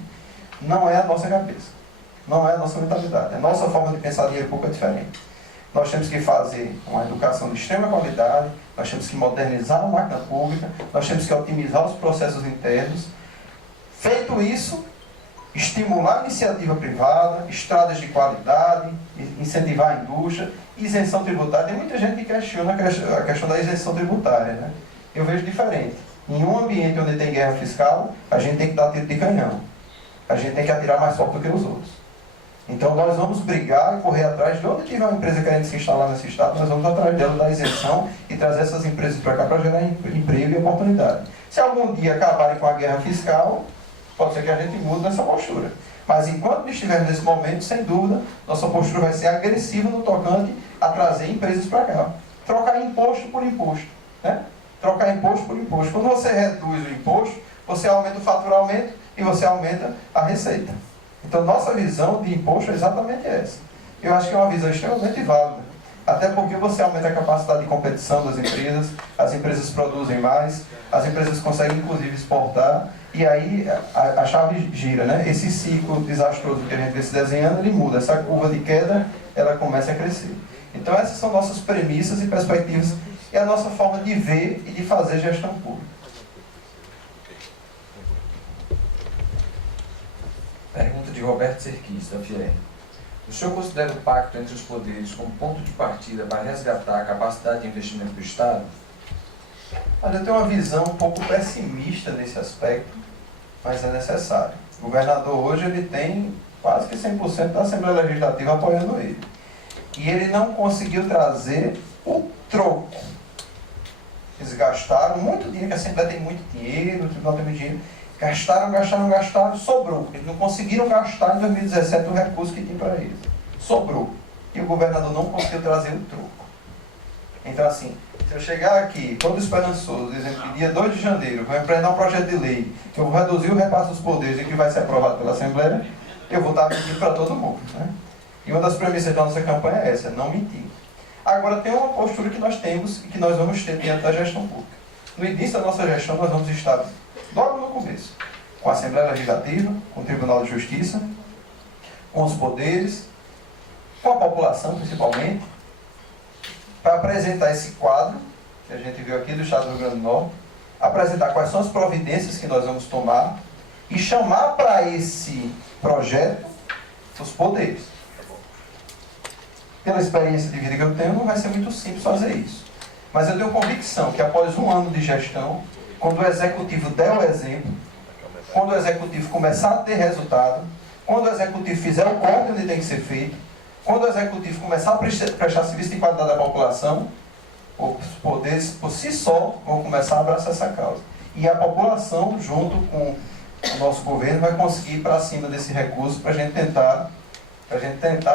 Não é a nossa cabeça. Não é a nossa mentalidade. A nossa forma de pensar dinheiro público é diferente. nós temos que fazer uma educação de extrema qualidade, nós temos que modernizar a máquina pública, nós temos que otimizar os processos internos. Feito isso, estimular a iniciativa privada, estradas de qualidade, incentivar a indústria, isenção tributária. Tem muita gente que questiona a questão da isenção tributária, né? Eu vejo diferente. Em um ambiente onde tem guerra fiscal, a gente tem que dar tiro de canhão. A gente tem que atirar mais forte do que os outros. Então nós vamos brigar e correr atrás de onde tiver uma empresa querendo se instalar nesse estado, nós vamos atrás dela da isenção e trazer essas empresas para cá para gerar emprego e oportunidade. Se algum dia acabarem com a guerra fiscal, pode ser que a gente mude nessa postura. Mas enquanto estivermos nesse momento, sem dúvida, nossa postura vai ser agressiva no tocante a trazer empresas para cá. Trocar imposto por imposto, né? Trocar imposto por imposto. Quando você reduz o imposto, você aumenta o faturamento e você aumenta a receita. Então, nossa visão de imposto é exatamente essa. Eu acho que é uma visão extremamente válida. Até porque você aumenta a capacidade de competição das empresas, as empresas produzem mais, as empresas conseguem, inclusive, exportar, e aí a chave gira, né? Esse ciclo desastroso que a gente vê se desenhando, ele muda. Essa curva de queda, ela começa a crescer. Então, essas são nossas premissas e perspectivas, e a nossa forma de ver e de fazer gestão pública. Pergunta de Roberto Serquis, da FIER. O senhor considera o pacto entre os poderes como ponto de partida para resgatar a capacidade de investimento do Estado? Olha, eu tenho uma visão um pouco pessimista nesse aspecto, mas é necessário. O governador hoje ele tem quase que 100% da Assembleia Legislativa apoiando ele. E ele não conseguiu trazer o troco. Eles gastaram muito dinheiro, que a Assembleia tem muito dinheiro, o Tribunal tem muito dinheiro. Gastaram, sobrou. Eles não conseguiram gastar em 2017 o recurso que tinha para eles. Sobrou. E o governador não conseguiu trazer o troco. Então, assim, se eu chegar aqui, todo esperançoso, dizendo que dia 2 de janeiro vou empreender um projeto de lei, que eu vou reduzir o repasse dos poderes e que vai ser aprovado pela Assembleia, eu vou estar mentindo para todo mundo, né? E uma das premissas da nossa campanha é essa, não mentir. Agora, tem uma postura que nós temos e que nós vamos ter diante da gestão pública. No início da nossa gestão, nós vamos estar, logo no começo, com a Assembleia Legislativa, com o Tribunal de Justiça, com os poderes, com a população, principalmente, para apresentar esse quadro, que a gente viu aqui do Estado do Rio Grande do Norte, apresentar quais são as providências que nós vamos tomar e chamar para esse projeto os poderes. Pela experiência de vida que eu tenho, não vai ser muito simples fazer isso. Mas eu tenho convicção que após um ano de gestão, quando o Executivo der o exemplo, quando o Executivo começar a ter resultado, quando o Executivo fizer o corte onde tem que ser feito, quando o Executivo começar a prestar serviço de qualidade à população, os poderes, por si só, vão começar a abraçar essa causa. E a população, junto com o nosso governo, vai conseguir ir para cima desse recurso para a gente tentar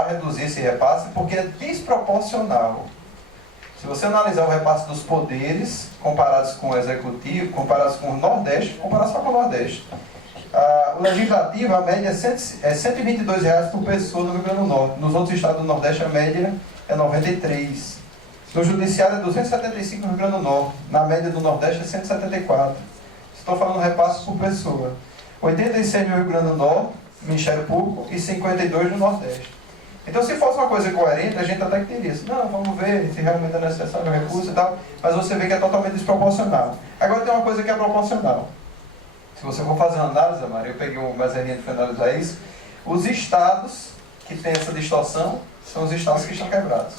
reduzir esse repasse, porque é desproporcional. Se você analisar o repasse dos poderes, comparados com o Executivo, comparados com o Nordeste, comparar só com o Nordeste. O Legislativo, a média é R$ 122 por pessoa no Rio Grande do Norte. Nos outros estados do Nordeste, a média é 93. No Judiciário é 275 no Rio Grande do Norte. Na média do Nordeste é 174. Estou falando repasse por pessoa. 86 no Rio Grande do Norte, Ministério Público, e 52 no Nordeste. Então, se fosse uma coisa coerente, a gente até que teria isso. Não, vamos ver se realmente é necessário o recurso e tal. Mas você vê que é totalmente desproporcional. Agora tem uma coisa que é proporcional. Se você for fazer uma análise, Maria, eu peguei o Mazerrinha para analisar isso. Os estados que têm essa distorção são os estados que estão quebrados.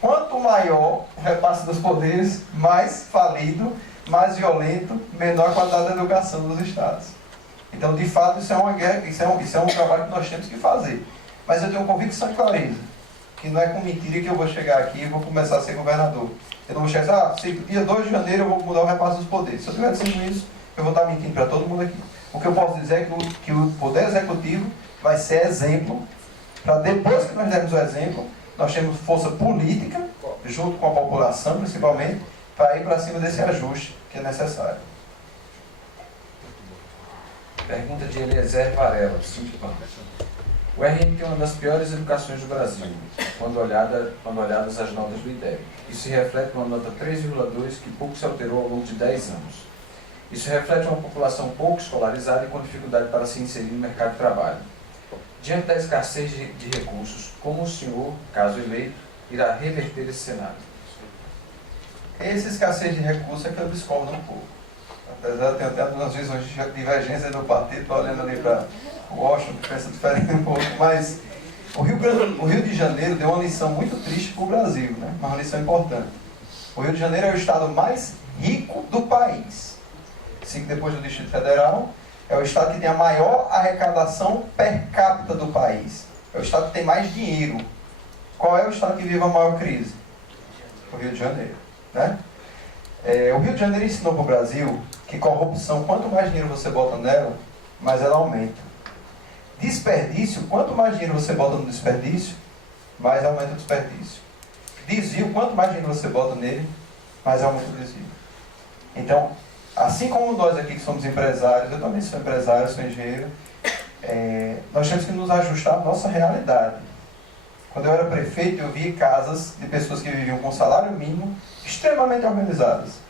Quanto maior o repasse dos poderes, mais falido, mais violento, menor a qualidade da educação dos estados. Então, de fato, isso é uma guerra, isso é um trabalho que nós temos que fazer. Mas eu tenho convicção e clareza, que não é com mentira que eu vou chegar aqui e vou começar a ser governador. Eu não vou chegar dia 2 de janeiro eu vou mudar o repasse dos poderes. Se eu estiver dizendo isso, eu vou estar mentindo para todo mundo aqui. O que eu posso dizer é que o Poder Executivo vai ser exemplo, para depois que nós dermos o exemplo, nós temos força política, junto com a população principalmente, para ir para cima desse ajuste que é necessário. Pergunta de Eliezer Varela, do Sindipan. O RN tem uma das piores educações do Brasil, quando olhadas as notas do IDEB. Isso se reflete numa nota 3,2 que pouco se alterou ao longo de 10 anos. Isso reflete uma população pouco escolarizada e com dificuldade para se inserir no mercado de trabalho. Diante da escassez de recursos, como o senhor, caso eleito, irá reverter esse cenário? Essa escassez de recursos é que eu discordo um pouco. Apesar de ter até algumas visões de divergência do partido, estou olhando ali para o Washington, que pensa diferente um pouco, mas o Rio de Janeiro deu uma lição muito triste para o Brasil, né? Uma lição importante. O Rio de Janeiro é o estado mais rico do país. Assim, depois do Distrito Federal, é o estado que tem a maior arrecadação per capita do país. É o estado que tem mais dinheiro. Qual é o estado que vive a maior crise? O Rio de Janeiro, né? O Rio de Janeiro ensinou para o Brasil que corrupção, quanto mais dinheiro você bota nela, mais ela aumenta. Desperdício, quanto mais dinheiro você bota no desperdício, mais aumenta o desperdício. Desvio, quanto mais dinheiro você bota nele, mais aumenta o desvio. Então, assim como nós aqui que somos empresários, eu também sou empresário, sou engenheiro, nós temos que nos ajustar à nossa realidade. Quando eu era prefeito, eu vi casas de pessoas que viviam com salário mínimo, extremamente organizadas.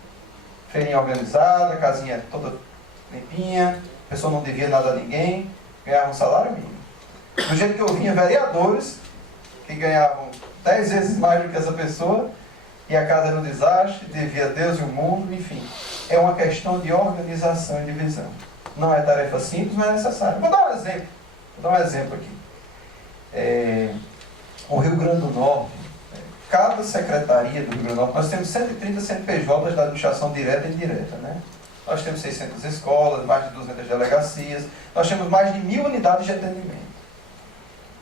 Feirinha organizada, casinha toda limpinha, a pessoa não devia nada a ninguém, ganhava um salário mínimo. Do jeito que eu vinha vereadores, que ganhavam 10 vezes mais do que essa pessoa, e a casa era um desastre, devia a Deus e o mundo, enfim. É uma questão de organização e de visão. Não é tarefa simples, mas é necessária. Vou dar um exemplo aqui. O Rio Grande do Norte, cada secretaria do Rio Grande do Norte, nós temos 130 CNPJs da administração direta e indireta, né? Nós temos 600 escolas, mais de 200 delegacias, nós temos mais de 1000 unidades de atendimento.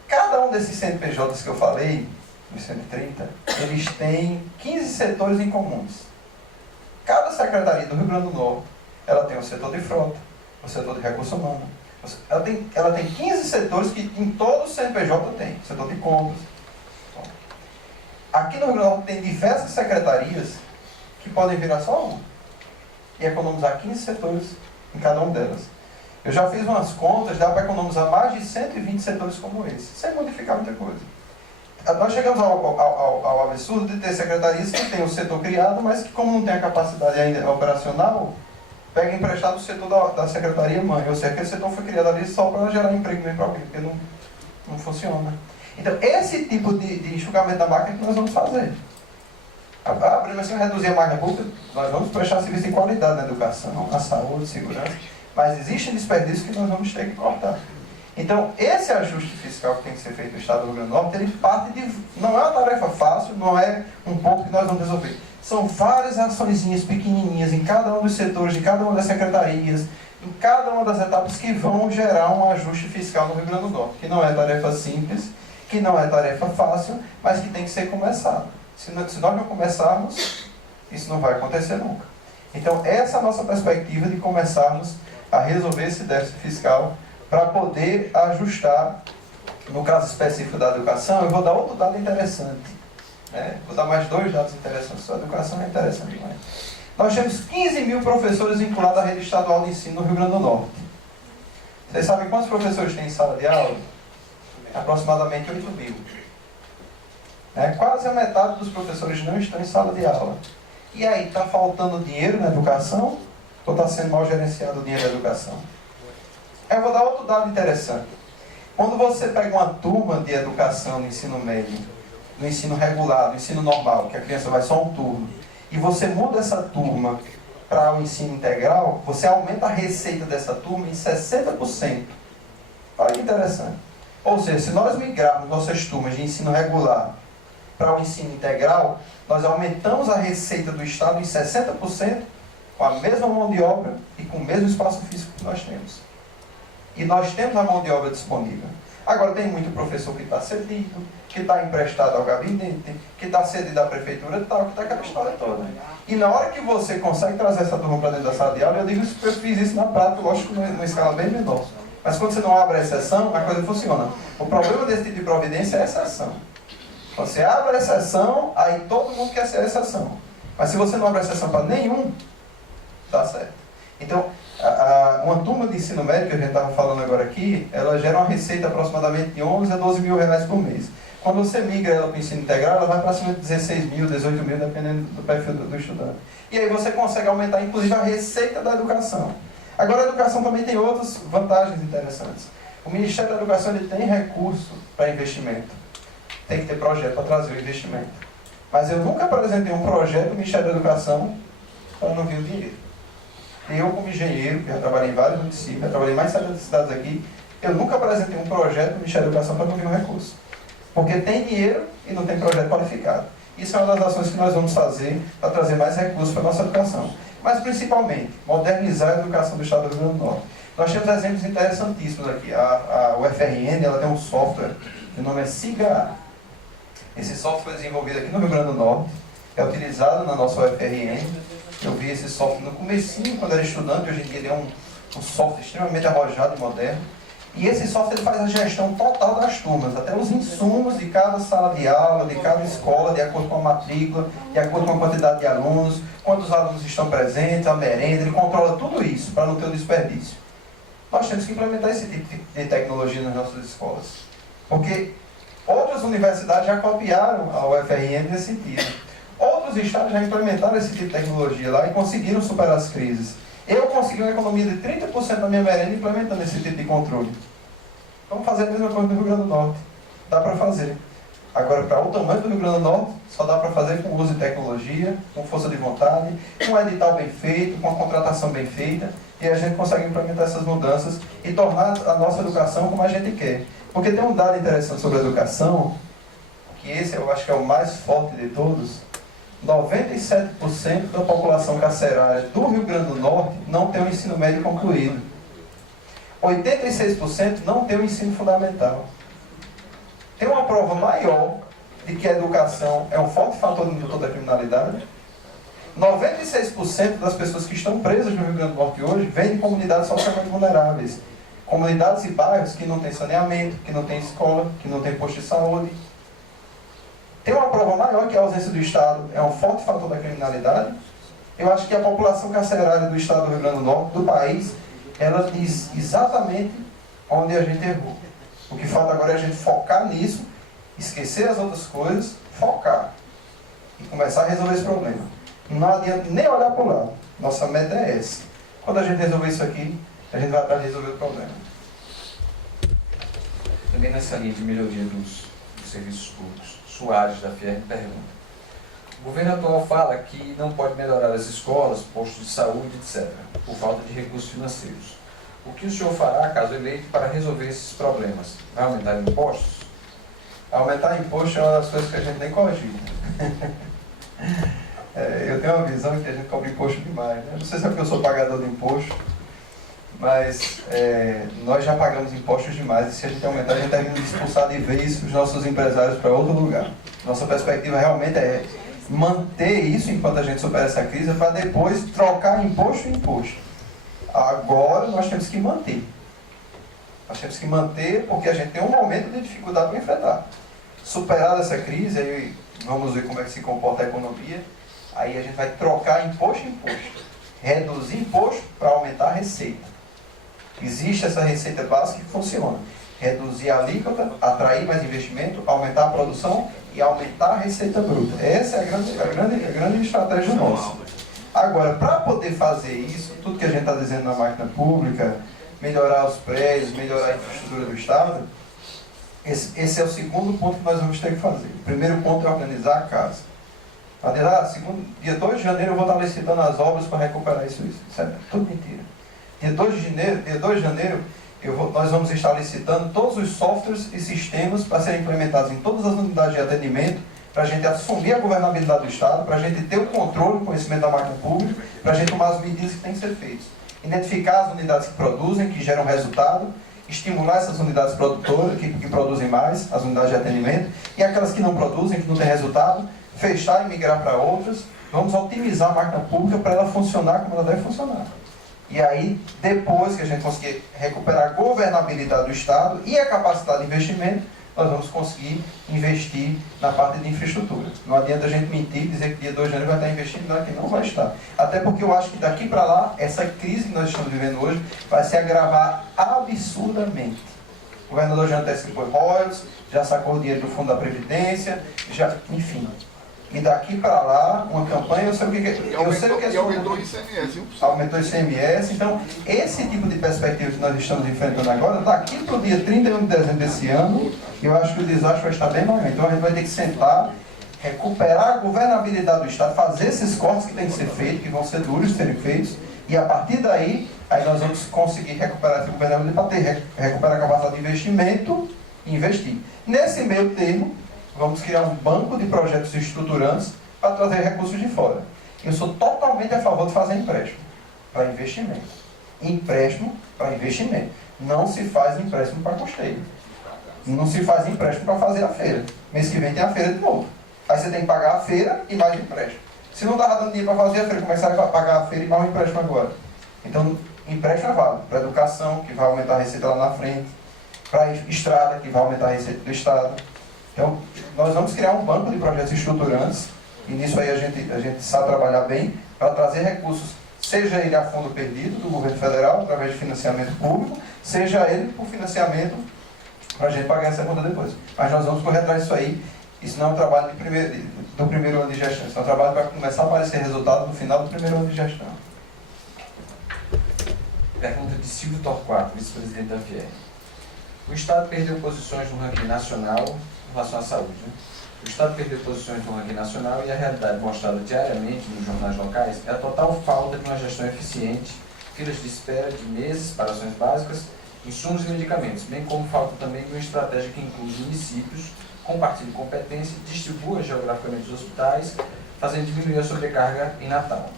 Cada um desses CNPJs que eu falei, os 130, eles têm 15 setores em comuns. Cada secretaria do Rio Grande do Norte, ela tem o setor de frota, o setor de recurso humano. Ela tem 15 setores que em todo o CNPJ tem, setor de compras. Aqui no Rio Grande do Norte tem diversas secretarias que podem virar só uma e economizar 15 setores em cada uma delas. Eu já fiz umas contas, dá para economizar mais de 120 setores como esse, sem modificar muita coisa. Nós chegamos ao absurdo de ter secretarias que tem o setor criado, mas que, como não tem a capacidade ainda operacional, pega emprestado o setor da secretaria mãe. Ou seja, aquele setor foi criado ali só para gerar emprego mesmo para alguém, porque não funciona. Então, esse tipo de enxugamento da máquina que nós vamos fazer. Primeiro, se reduzir a máquina pública, nós vamos prestar serviço de qualidade na educação, na saúde, segurança, mas existe desperdício que nós vamos ter que cortar. Então, esse ajuste fiscal que tem que ser feito no Estado do Rio Grande do Norte, ele parte de... Não é uma tarefa fácil, não é um ponto que nós vamos resolver. São várias açõezinhas pequenininhas em cada um dos setores, em cada uma das secretarias, em cada uma das etapas que vão gerar um ajuste fiscal no Rio Grande do Norte, que não é tarefa simples, que não é tarefa fácil, mas que tem que ser começado. Se nós não começarmos, isso não vai acontecer nunca. Então, essa é a nossa perspectiva de começarmos a resolver esse déficit fiscal para poder ajustar, no caso específico da educação. Eu vou dar outro dado interessante, né? Vou dar mais 2 dados interessantes. A educação é interessante demais. Nós temos 15 mil professores vinculados à rede estadual de ensino no Rio Grande do Norte. Vocês sabem quantos professores tem em sala de aula? Aproximadamente 8 mil. Quase a metade dos professores não estão em sala de aula. E aí, está faltando dinheiro na educação? Ou está sendo mal gerenciado o dinheiro da educação? Eu vou dar outro dado interessante. Quando você pega uma turma de educação no ensino médio, no ensino regular, no ensino normal, que a criança vai só um turno, e você muda essa turma para o ensino integral, você aumenta a receita dessa turma em 60%. Olha que interessante. Ou seja, se nós migrarmos nossas turmas de ensino regular para o ensino integral, nós aumentamos a receita do Estado em 60%, com a mesma mão de obra e com o mesmo espaço físico que nós temos. E nós temos a mão de obra disponível. Agora, tem muito professor que está cedido, que está emprestado ao gabinete, que está cedido à prefeitura e tal, que está aquela história toda. E na hora que você consegue trazer essa turma para dentro da sala de aula, eu digo isso porque eu fiz isso na prática, lógico, numa escala bem menor. Mas quando você não abre a exceção, a coisa funciona. O problema desse tipo de providência é a exceção. Você abre a exceção, aí todo mundo quer ser a exceção. Mas se você não abre a exceção para nenhum, dá certo. Então, uma turma de ensino médio, que a gente estava falando agora aqui, ela gera uma receita aproximadamente de 11 a 12 mil reais por mês. Quando você migra ela para o ensino integral, ela vai para cima de 16 mil, 18 mil, dependendo do perfil do estudante. E aí você consegue aumentar, inclusive, a receita da educação. Agora, a educação também tem outras vantagens interessantes. O Ministério da Educação ele tem recurso para investimento. tem que ter projeto para trazer o investimento. Mas eu nunca apresentei um projeto do Ministério da Educação para não vir o dinheiro. Eu, como engenheiro, que já trabalhei em vários municípios, já trabalhei em mais de 70 cidades aqui, eu nunca apresentei um projeto do Ministério da Educação para não vir um recurso. Porque tem dinheiro e não tem projeto qualificado. Isso é uma das ações que nós vamos fazer para trazer mais recursos para a nossa educação. Mas, principalmente, modernizar a educação do Estado do Rio Grande do Norte. Nós temos exemplos interessantíssimos aqui. A UFRN, ela tem um software, que o nome é SIGA. Esse software foi desenvolvido aqui no Rio Grande do Norte, é utilizado na nossa UFRN. Eu vi esse software no comecinho, quando era estudante, hoje em dia ele é um software extremamente arrojado e moderno. E esse software faz a gestão total das turmas, até os insumos de cada sala de aula, de cada escola, de acordo com a matrícula, de acordo com a quantidade de alunos, quantos alunos estão presentes, a merenda, ele controla tudo isso para não ter o desperdício. Nós temos que implementar esse tipo de tecnologia nas nossas escolas. Porque outras universidades já copiaram a UFRN nesse sentido. Outros estados já implementaram esse tipo de tecnologia lá e conseguiram superar as crises. Eu consegui uma economia de 30% da minha merenda implementando esse tipo de controle. Vamos fazer a mesma coisa no Rio Grande do Norte. Dá para fazer. Agora, para o tamanho do Rio Grande do Norte, só dá para fazer com uso de tecnologia, com força de vontade, com um edital bem feito, com uma contratação bem feita, e a gente consegue implementar essas mudanças e tornar a nossa educação como a gente quer. Porque tem um dado interessante sobre a educação, que esse eu acho que é o mais forte de todos. 97% da população carcerária do Rio Grande do Norte não tem o ensino médio concluído. 86% não tem o ensino fundamental. Tem uma prova maior de que a educação é um forte fator no indutor da criminalidade. 96% das pessoas que estão presas no Rio Grande do Norte hoje vêm de comunidades socialmente vulneráveis. Comunidades e bairros que não têm saneamento, que não têm escola, que não têm posto de saúde. Tem uma prova maior que a ausência do Estado é um forte fator da criminalidade. Eu acho que a população carcerária do Estado do Rio Grande do Norte, do país, ela diz exatamente onde a gente errou. O que falta agora é a gente focar nisso, esquecer as outras coisas, focar e começar a resolver esse problema. Não adianta nem olhar para o lado. Nossa meta é essa. Quando a gente resolver isso aqui, a gente vai atrás de resolver o problema. Também nessa linha de melhoria dos serviços públicos, Soares, da FIERN, pergunta. O governo atual fala que não pode melhorar as escolas, postos de saúde, etc., por falta de recursos financeiros. O que o senhor fará, caso eleito, para resolver esses problemas? Vai aumentar impostos? Aumentar imposto é uma das coisas que a gente nem cogita. Eu tenho uma visão que a gente cobra imposto demais. Né? Não sei se é porque eu sou pagador de imposto, mas nós já pagamos impostos demais, e se a gente aumentar, a gente está vindo expulsar de vez os nossos empresários para outro lugar. Nossa perspectiva realmente é manter isso enquanto a gente supera essa crise, para depois trocar imposto em imposto. Agora nós temos que manter. Nós temos que manter porque a gente tem um momento de dificuldade para enfrentar. Superada essa crise, aí vamos ver como é que se comporta a economia, aí a gente vai trocar imposto em imposto. Reduzir imposto para aumentar a receita. Existe essa receita básica que funciona. Reduzir a alíquota, atrair mais investimento, aumentar a produção e aumentar a receita bruta. Essa é a grande estratégia nossa. Agora, para poder fazer isso, tudo que a gente está dizendo na máquina pública, melhorar os prédios, melhorar a infraestrutura do Estado, esse é o segundo ponto que nós vamos ter que fazer. O primeiro ponto é organizar a casa. Dia 2 de janeiro eu vou estar licitando as obras para recuperar isso. Isso é tudo mentira. Dia 2 de janeiro nós vamos estar licitando todos os softwares e sistemas para serem implementados em todas as unidades de atendimento, para a gente assumir a governabilidade do Estado, para a gente ter o controle, o conhecimento da máquina pública, para a gente tomar as medidas que têm que ser feitas. Identificar as unidades que produzem, que geram resultado, estimular essas unidades produtoras, que produzem mais, as unidades de atendimento, e aquelas que não produzem, que não têm resultado, fechar e migrar para outras. Vamos otimizar a máquina pública para ela funcionar como ela deve funcionar. E aí, depois que a gente conseguir recuperar a governabilidade do Estado e a capacidade de investimento, nós vamos conseguir investir na parte de infraestrutura. Não adianta a gente mentir e dizer que dia 2 de janeiro vai estar investindo, não, que não vai estar. Até porque eu acho que daqui para lá, essa crise que nós estamos vivendo hoje vai se agravar absurdamente. O governador já antecipou royalties, já sacou o dinheiro do fundo da Previdência, enfim. e daqui para lá, uma campanha, eu sei o que é. Eu sei o que é. E aumentou o ICMS, 1%. Aumentou o ICMS, então esse tipo de perspectiva que nós estamos enfrentando agora, daqui para o dia 31 de dezembro desse ano, eu acho que o desastre vai estar bem maior. Então a gente vai ter que sentar, recuperar a governabilidade do Estado, fazer esses cortes que têm que ser feitos, que vão ser duros de serem feitos, e a partir daí, aí nós vamos conseguir recuperar essa governabilidade para recuperar a capacidade de investimento e investir. Nesse meio termo, vamos criar um banco de projetos estruturantes para trazer recursos de fora. Eu sou totalmente a favor de fazer empréstimo para investimento. Empréstimo para investimento. Não se faz empréstimo para custeio. Não se faz empréstimo para fazer a feira. Mês que vem tem a feira de novo. Aí você tem que pagar a feira e mais empréstimo. Se não estava dando dinheiro para fazer a feira, começar a pagar a feira e mais um empréstimo agora. Então, empréstimo é válido para educação, que vai aumentar a receita lá na frente, para estrada, que vai aumentar a receita do Estado. Então, nós vamos criar um banco de projetos estruturantes, e nisso aí a gente sabe trabalhar bem, para trazer recursos, seja ele a fundo perdido do governo federal, através de financiamento público, seja ele por financiamento para a gente pagar essa conta depois. Mas nós vamos correr atrás disso aí. Isso não é um trabalho do primeiro ano de gestão, isso é um trabalho para começar a aparecer resultado no final do primeiro ano de gestão. Pergunta de Silvio Torquato, vice-presidente da FIER. O Estado perdeu posições no ranking nacional em relação à saúde. Né? O Estado perdeu posições no ranking nacional e a realidade mostrada diariamente nos jornais locais é a total falta de uma gestão eficiente, filas de espera de meses para ações básicas, insumos e medicamentos, bem como falta também de uma estratégia que inclui os municípios, compartilhe competência e distribua geograficamente os hospitais, fazendo diminuir a sobrecarga em Natal.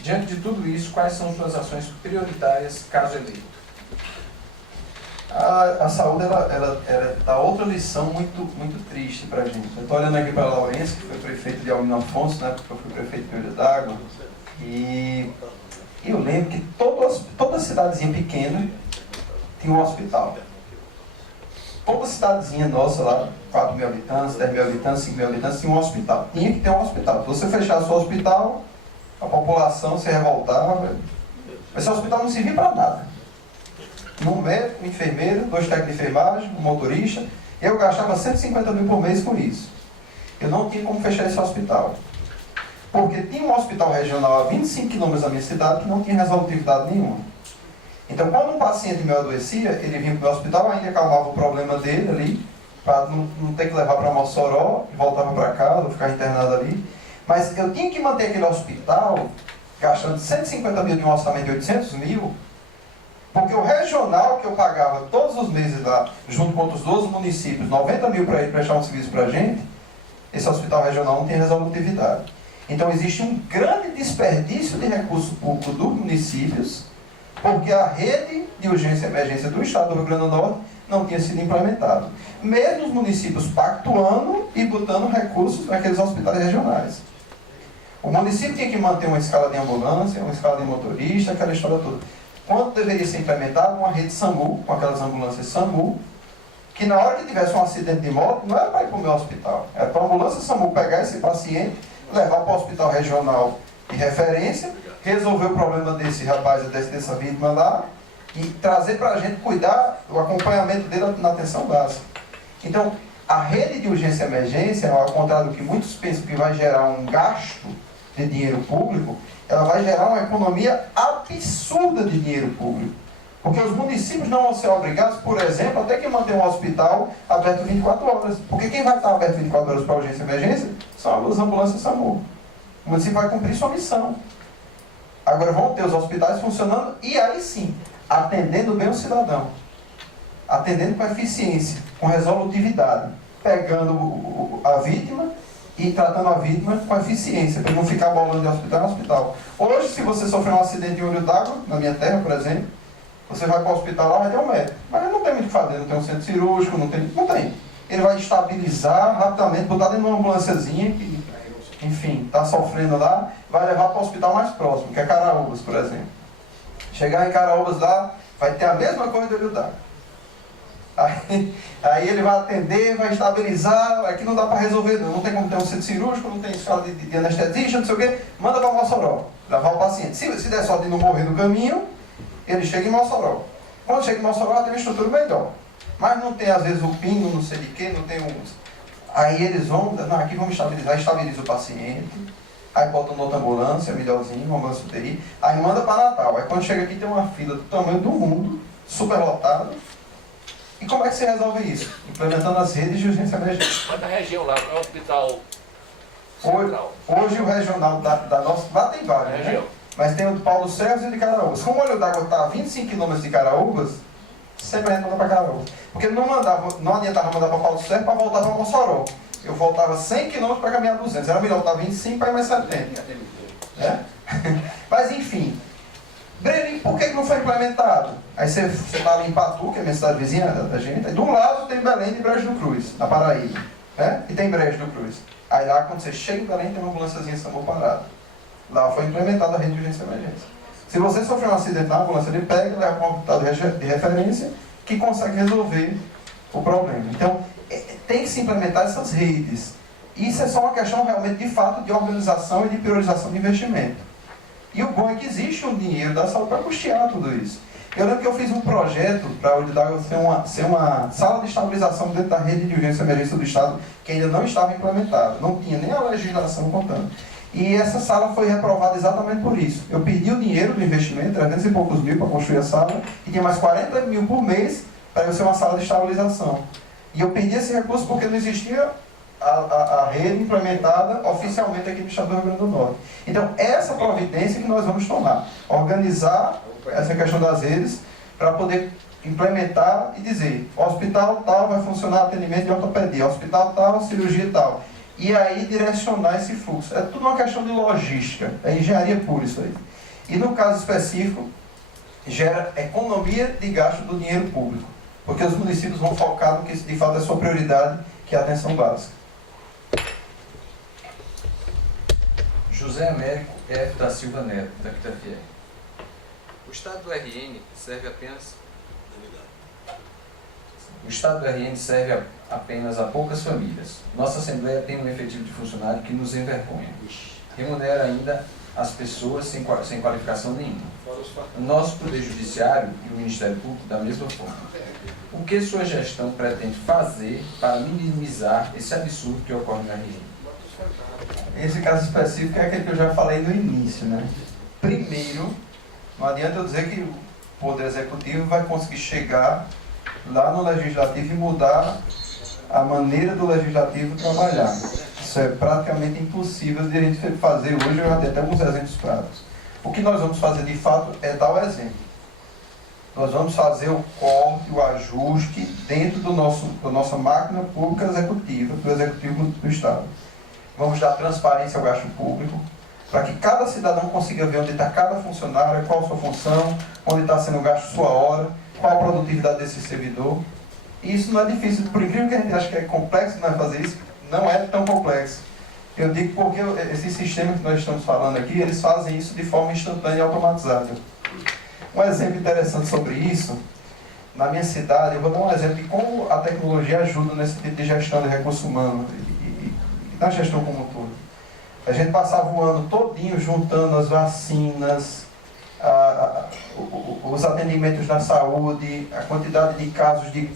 Diante de tudo isso, quais são suas ações prioritárias caso eleito? A saúde, ela dá outra lição muito triste para a gente. Eu estou olhando aqui para a Lourenço, que foi prefeito de Almino Afonso, né, porque eu fui prefeito de Olho d'Água, e eu lembro que toda cidadezinha pequena tinha um hospital. Toda cidadezinha nossa lá, 4 mil habitantes, 10 mil habitantes, 5 mil habitantes, tinha um hospital. Tinha que ter um hospital. Se você fechasse o hospital, a população se revoltava. Esse hospital não servia para nada. Um médico, um enfermeiro, 2 técnicos de enfermagem, um motorista. Eu gastava 150 mil por mês com isso. Eu não tinha como fechar esse hospital. Porque tinha um hospital regional a 25 quilômetros da minha cidade que não tinha resolutividade nenhuma. Então, quando um paciente meu adoecia, ele vinha para o hospital, ainda acalmava o problema dele ali, para não ter que levar para Mossoró, e voltava para casa, ou ficar internado ali. Mas eu tinha que manter aquele hospital, gastando 150 mil de um orçamento de 800 mil, porque o regional que eu pagava todos os meses lá, junto com outros 12 municípios, 90 mil para ele prestar um serviço para a gente, esse hospital regional não tem resolutividade. Então, existe um grande desperdício de recurso público dos municípios, porque a rede de urgência e emergência do Estado do Rio Grande do Norte não tinha sido implementada. Mesmo os municípios pactuando e botando recursos naqueles hospitais regionais. O município tinha que manter uma escala de ambulância, uma escala de motorista, aquela história toda. Quando deveria ser implementada uma rede SAMU, com aquelas ambulâncias SAMU, que na hora que tivesse um acidente de moto, não era para ir para o meu hospital, era para a ambulância SAMU pegar esse paciente, levar para o hospital regional de referência, resolver o problema desse rapaz, dessa vítima lá, e trazer para a gente cuidar do acompanhamento dele na atenção básica. Então, a rede de urgência e emergência, ao contrário do que muitos pensam que vai gerar um gasto de dinheiro público, ela vai gerar uma economia absurda de dinheiro público. Porque os municípios não vão ser obrigados, por exemplo, a ter que manter um hospital aberto 24 horas. Porque quem vai estar aberto 24 horas para urgência e emergência são as ambulâncias SAMU. O município vai cumprir sua missão. Agora vão ter os hospitais funcionando e aí sim, atendendo bem o cidadão. Atendendo com eficiência, com resolutividade. Pegando a vítima e tratando a vítima com eficiência, para não ficar bolando de hospital em hospital. Hoje, se você sofrer um acidente em Olho d'Água, na minha terra, por exemplo, você vai para o hospital lá, vai ter um médico. Mas não tem muito o que fazer, não tem um centro cirúrgico, não tem. Ele vai estabilizar rapidamente, botar dentro de uma ambulânciazinha que, enfim, está sofrendo lá, vai levar para o hospital mais próximo, que é Caraúbas, por exemplo. Chegar em Caraúbas lá, vai ter a mesma coisa de Olho d'Água. Aí ele vai atender, vai estabilizar, aqui não dá para resolver, não tem como ter um centro cirúrgico, não tem escala de anestesista, não sei o quê, manda para Mossoró, levar o paciente. Se der sorte de não morrer no caminho, ele chega em Mossoró. Quando chega em Mossoró, tem uma estrutura melhor. Mas não tem, às vezes, o pino, não sei de quê, não tem Aí eles vão, não, aqui vamos estabilizar, estabiliza o paciente, aí botam outra ambulância, melhorzinho, uma ambulância UTI, aí manda para Natal. Aí quando chega aqui tem uma fila do tamanho do mundo, super lotada. E como é que se resolve isso? Implementando as redes de urgência emergência. Mas na região lá, não é um hospital Hoje, central. hoje o regional da nossa, lá tem vários, né? Região. Mas tem o do Paulo Sérgio e de Caraúbas. Como o olho d'água está a 25 km de Caraúbas, sempre a gente manda para Caraúbas. Porque não adiantava mandar para Paulo Sérgio para voltar para Mossoró. Eu voltava 100 km para caminhar 200. Era melhor estar 25 para ir mais 70. Né? Mas enfim. Brenin, por que não foi implementado? Aí você está ali em Patu, que é a minha cidade vizinha da gente. Aí de um lado tem Belém e Brejo do Cruz, na Paraíba. Né? E tem Brejo do Cruz. Aí lá, quando você chega em Belém, tem uma ambulânciazinha SAMU parada. Lá foi implementada a rede de urgência e emergência. Se você sofrer um acidente na ambulância, ele pega, leva para um hospital de referência que consegue resolver o problema. Então, tem que se implementar essas redes. Isso é só uma questão realmente, de fato, de organização e de priorização de investimento. E o bom é que existe um dinheiro da saúde para custear tudo isso. Eu lembro que eu fiz um projeto para o Olho d'Água ser uma sala de estabilização dentro da rede de urgência e emergência do Estado, que ainda não estava implementada. Não tinha nem a legislação contando. E essa sala foi reprovada exatamente por isso. Eu pedi o dinheiro do investimento, 300 e poucos mil para construir a sala, e tinha mais 40 mil por mês para eu ser uma sala de estabilização. E eu pedi esse recurso porque não existia a rede implementada oficialmente aqui no Estado do Rio Grande do Norte. Então, essa providência que nós vamos tomar. Organizar essa questão das redes para poder implementar e dizer, hospital tal vai funcionar atendimento de ortopedia, hospital tal, cirurgia tal. E aí direcionar esse fluxo. É tudo uma questão de logística, é engenharia pura isso aí. E no caso específico, gera economia de gasto do dinheiro público, porque os municípios vão focar no que de fato é sua prioridade, que é a atenção básica. José Américo F. da Silva Neto, da Quitafiel. O estado do RN serve apenas... O estado do RN serve apenas a poucas famílias. Nossa Assembleia tem um efetivo de funcionário que nos envergonha. Remunera ainda as pessoas sem qualificação nenhuma. O nosso Poder Judiciário e o Ministério Público da mesma forma. O que sua gestão pretende fazer para minimizar esse absurdo que ocorre na RN? Esse caso específico é aquele que eu já falei no início, né? Primeiro, não adianta eu dizer que o Poder Executivo vai conseguir chegar lá no Legislativo e mudar a maneira do Legislativo trabalhar. Isso é praticamente impossível de a gente fazer hoje. Eu já dei até alguns exemplos práticos. O que nós vamos fazer de fato é dar o exemplo. Nós vamos fazer o corte, o ajuste dentro da nossa máquina pública executiva, do Executivo do Estado. Vamos dar transparência ao gasto público, para que cada cidadão consiga ver onde está cada funcionário, qual a sua função, onde está sendo gasto sua hora, qual a produtividade desse servidor. E isso não é difícil. Por incrível que a gente ache que é complexo nós fazer isso, não é tão complexo. Eu digo porque esse sistema que nós estamos falando aqui, eles fazem isso de forma instantânea e automatizada. Um exemplo interessante sobre isso, na minha cidade, eu vou dar um exemplo de como a tecnologia ajuda nesse tipo de gestão de recursos humanos e na gestão como um todo. A gente passava o ano todinho juntando as vacinas, os atendimentos na saúde, a quantidade de casos de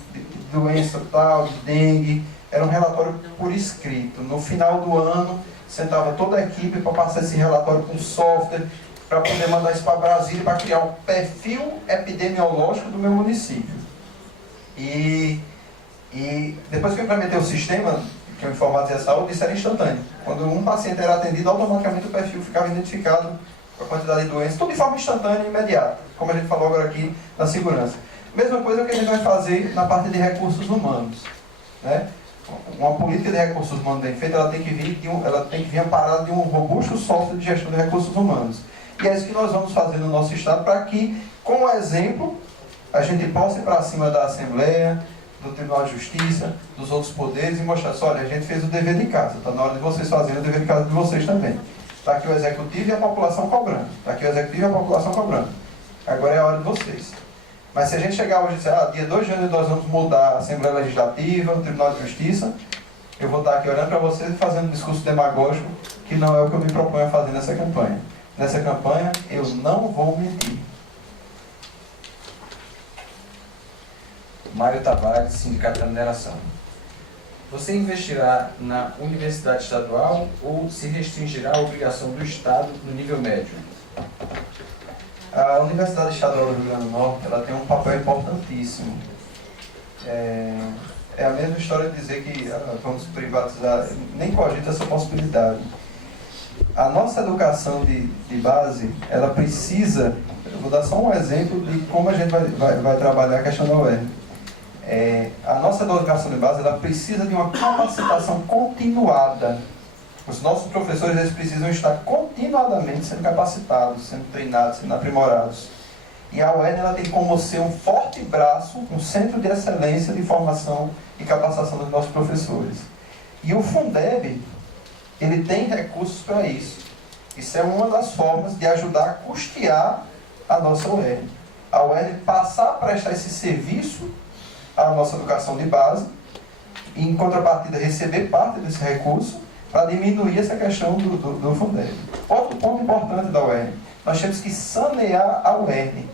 doença tal, de dengue. Era um relatório por escrito. No final do ano, sentava toda a equipe para passar esse relatório com software, para poder mandar isso para Brasília, para criar o perfil epidemiológico do meu município. E depois que eu implementei o sistema, que eu informatizei a saúde, isso era instantâneo. Quando um paciente era atendido, automaticamente o perfil ficava identificado com a quantidade de doenças, tudo de forma instantânea e imediata, como a gente falou agora aqui na segurança. Mesma coisa que a gente vai fazer na parte de recursos humanos, né? Uma política de recursos humanos bem feita, ela tem que vir amparada de um robusto software de gestão de recursos humanos. E é isso que nós vamos fazer no nosso Estado, para que, como exemplo, a gente possa ir para cima da Assembleia, do Tribunal de Justiça, dos outros poderes e mostrar assim, olha, a gente fez o dever de casa, está na hora de vocês fazerem o dever de casa de vocês também. Está aqui o Executivo e a população cobrando. Está aqui o Executivo e a população cobrando. Agora é a hora de vocês. Mas se a gente chegar hoje e dizer, dia 2 de janeiro nós vamos mudar a Assembleia Legislativa, o Tribunal de Justiça, eu vou estar aqui olhando para vocês e fazendo um discurso demagógico, que não é o que eu me proponho a fazer nessa campanha. Nessa campanha, eu não vou mentir. Mário Tavares, Sindicato da Mineração. Você investirá na universidade estadual ou se restringirá a obrigação do Estado no nível médio? A Universidade Estadual do Rio Grande do Norte, ela tem um papel importantíssimo. É a mesma história de dizer que vamos privatizar, nem cogita essa possibilidade. A nossa educação de base, ela precisa, eu vou dar só um exemplo de como a gente vai trabalhar a questão da UERN. A nossa educação de base, ela precisa de uma capacitação continuada. Os nossos professores, eles precisam estar continuadamente sendo capacitados, sendo treinados, sendo aprimorados. E a UERN, ela tem como ser um forte braço, um centro de excelência de formação e capacitação dos nossos professores. E o Fundeb, ele tem recursos para isso. Isso é uma das formas de ajudar a custear a nossa UERN. A UERN passar a prestar esse serviço à nossa educação de base e, em contrapartida, receber parte desse recurso para diminuir essa questão do Fundeb. Outro ponto importante da UERN, nós temos que sanear a UERN,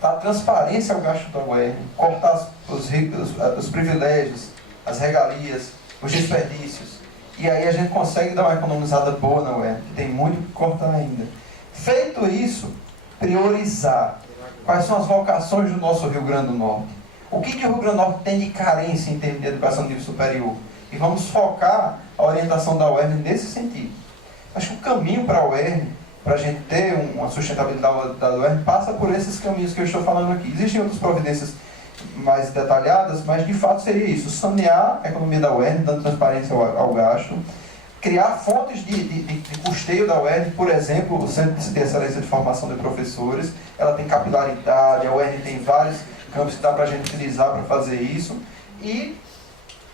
dar transparência ao gasto da UERN, cortar os privilégios, as regalias, os desperdícios. E aí a gente consegue dar uma economizada boa na UERN, que tem muito que cortar ainda. Feito isso, priorizar quais são as vocações do nosso Rio Grande do Norte. O que o Rio Grande do Norte tem de carência em termos de educação de nível superior? E vamos focar a orientação da UERN nesse sentido. Acho que o caminho para a UERN, para a gente ter uma sustentabilidade da UERN, passa por esses caminhos que eu estou falando aqui. Existem outras providências mais detalhadas, mas de fato seria isso: sanear a economia da UERN, dando transparência ao gasto, criar fontes de custeio da UERN, por exemplo, o Centro de Excelência de Formação de Professores, ela tem capilaridade, a UERN tem vários campos que dá para a gente utilizar para fazer isso, e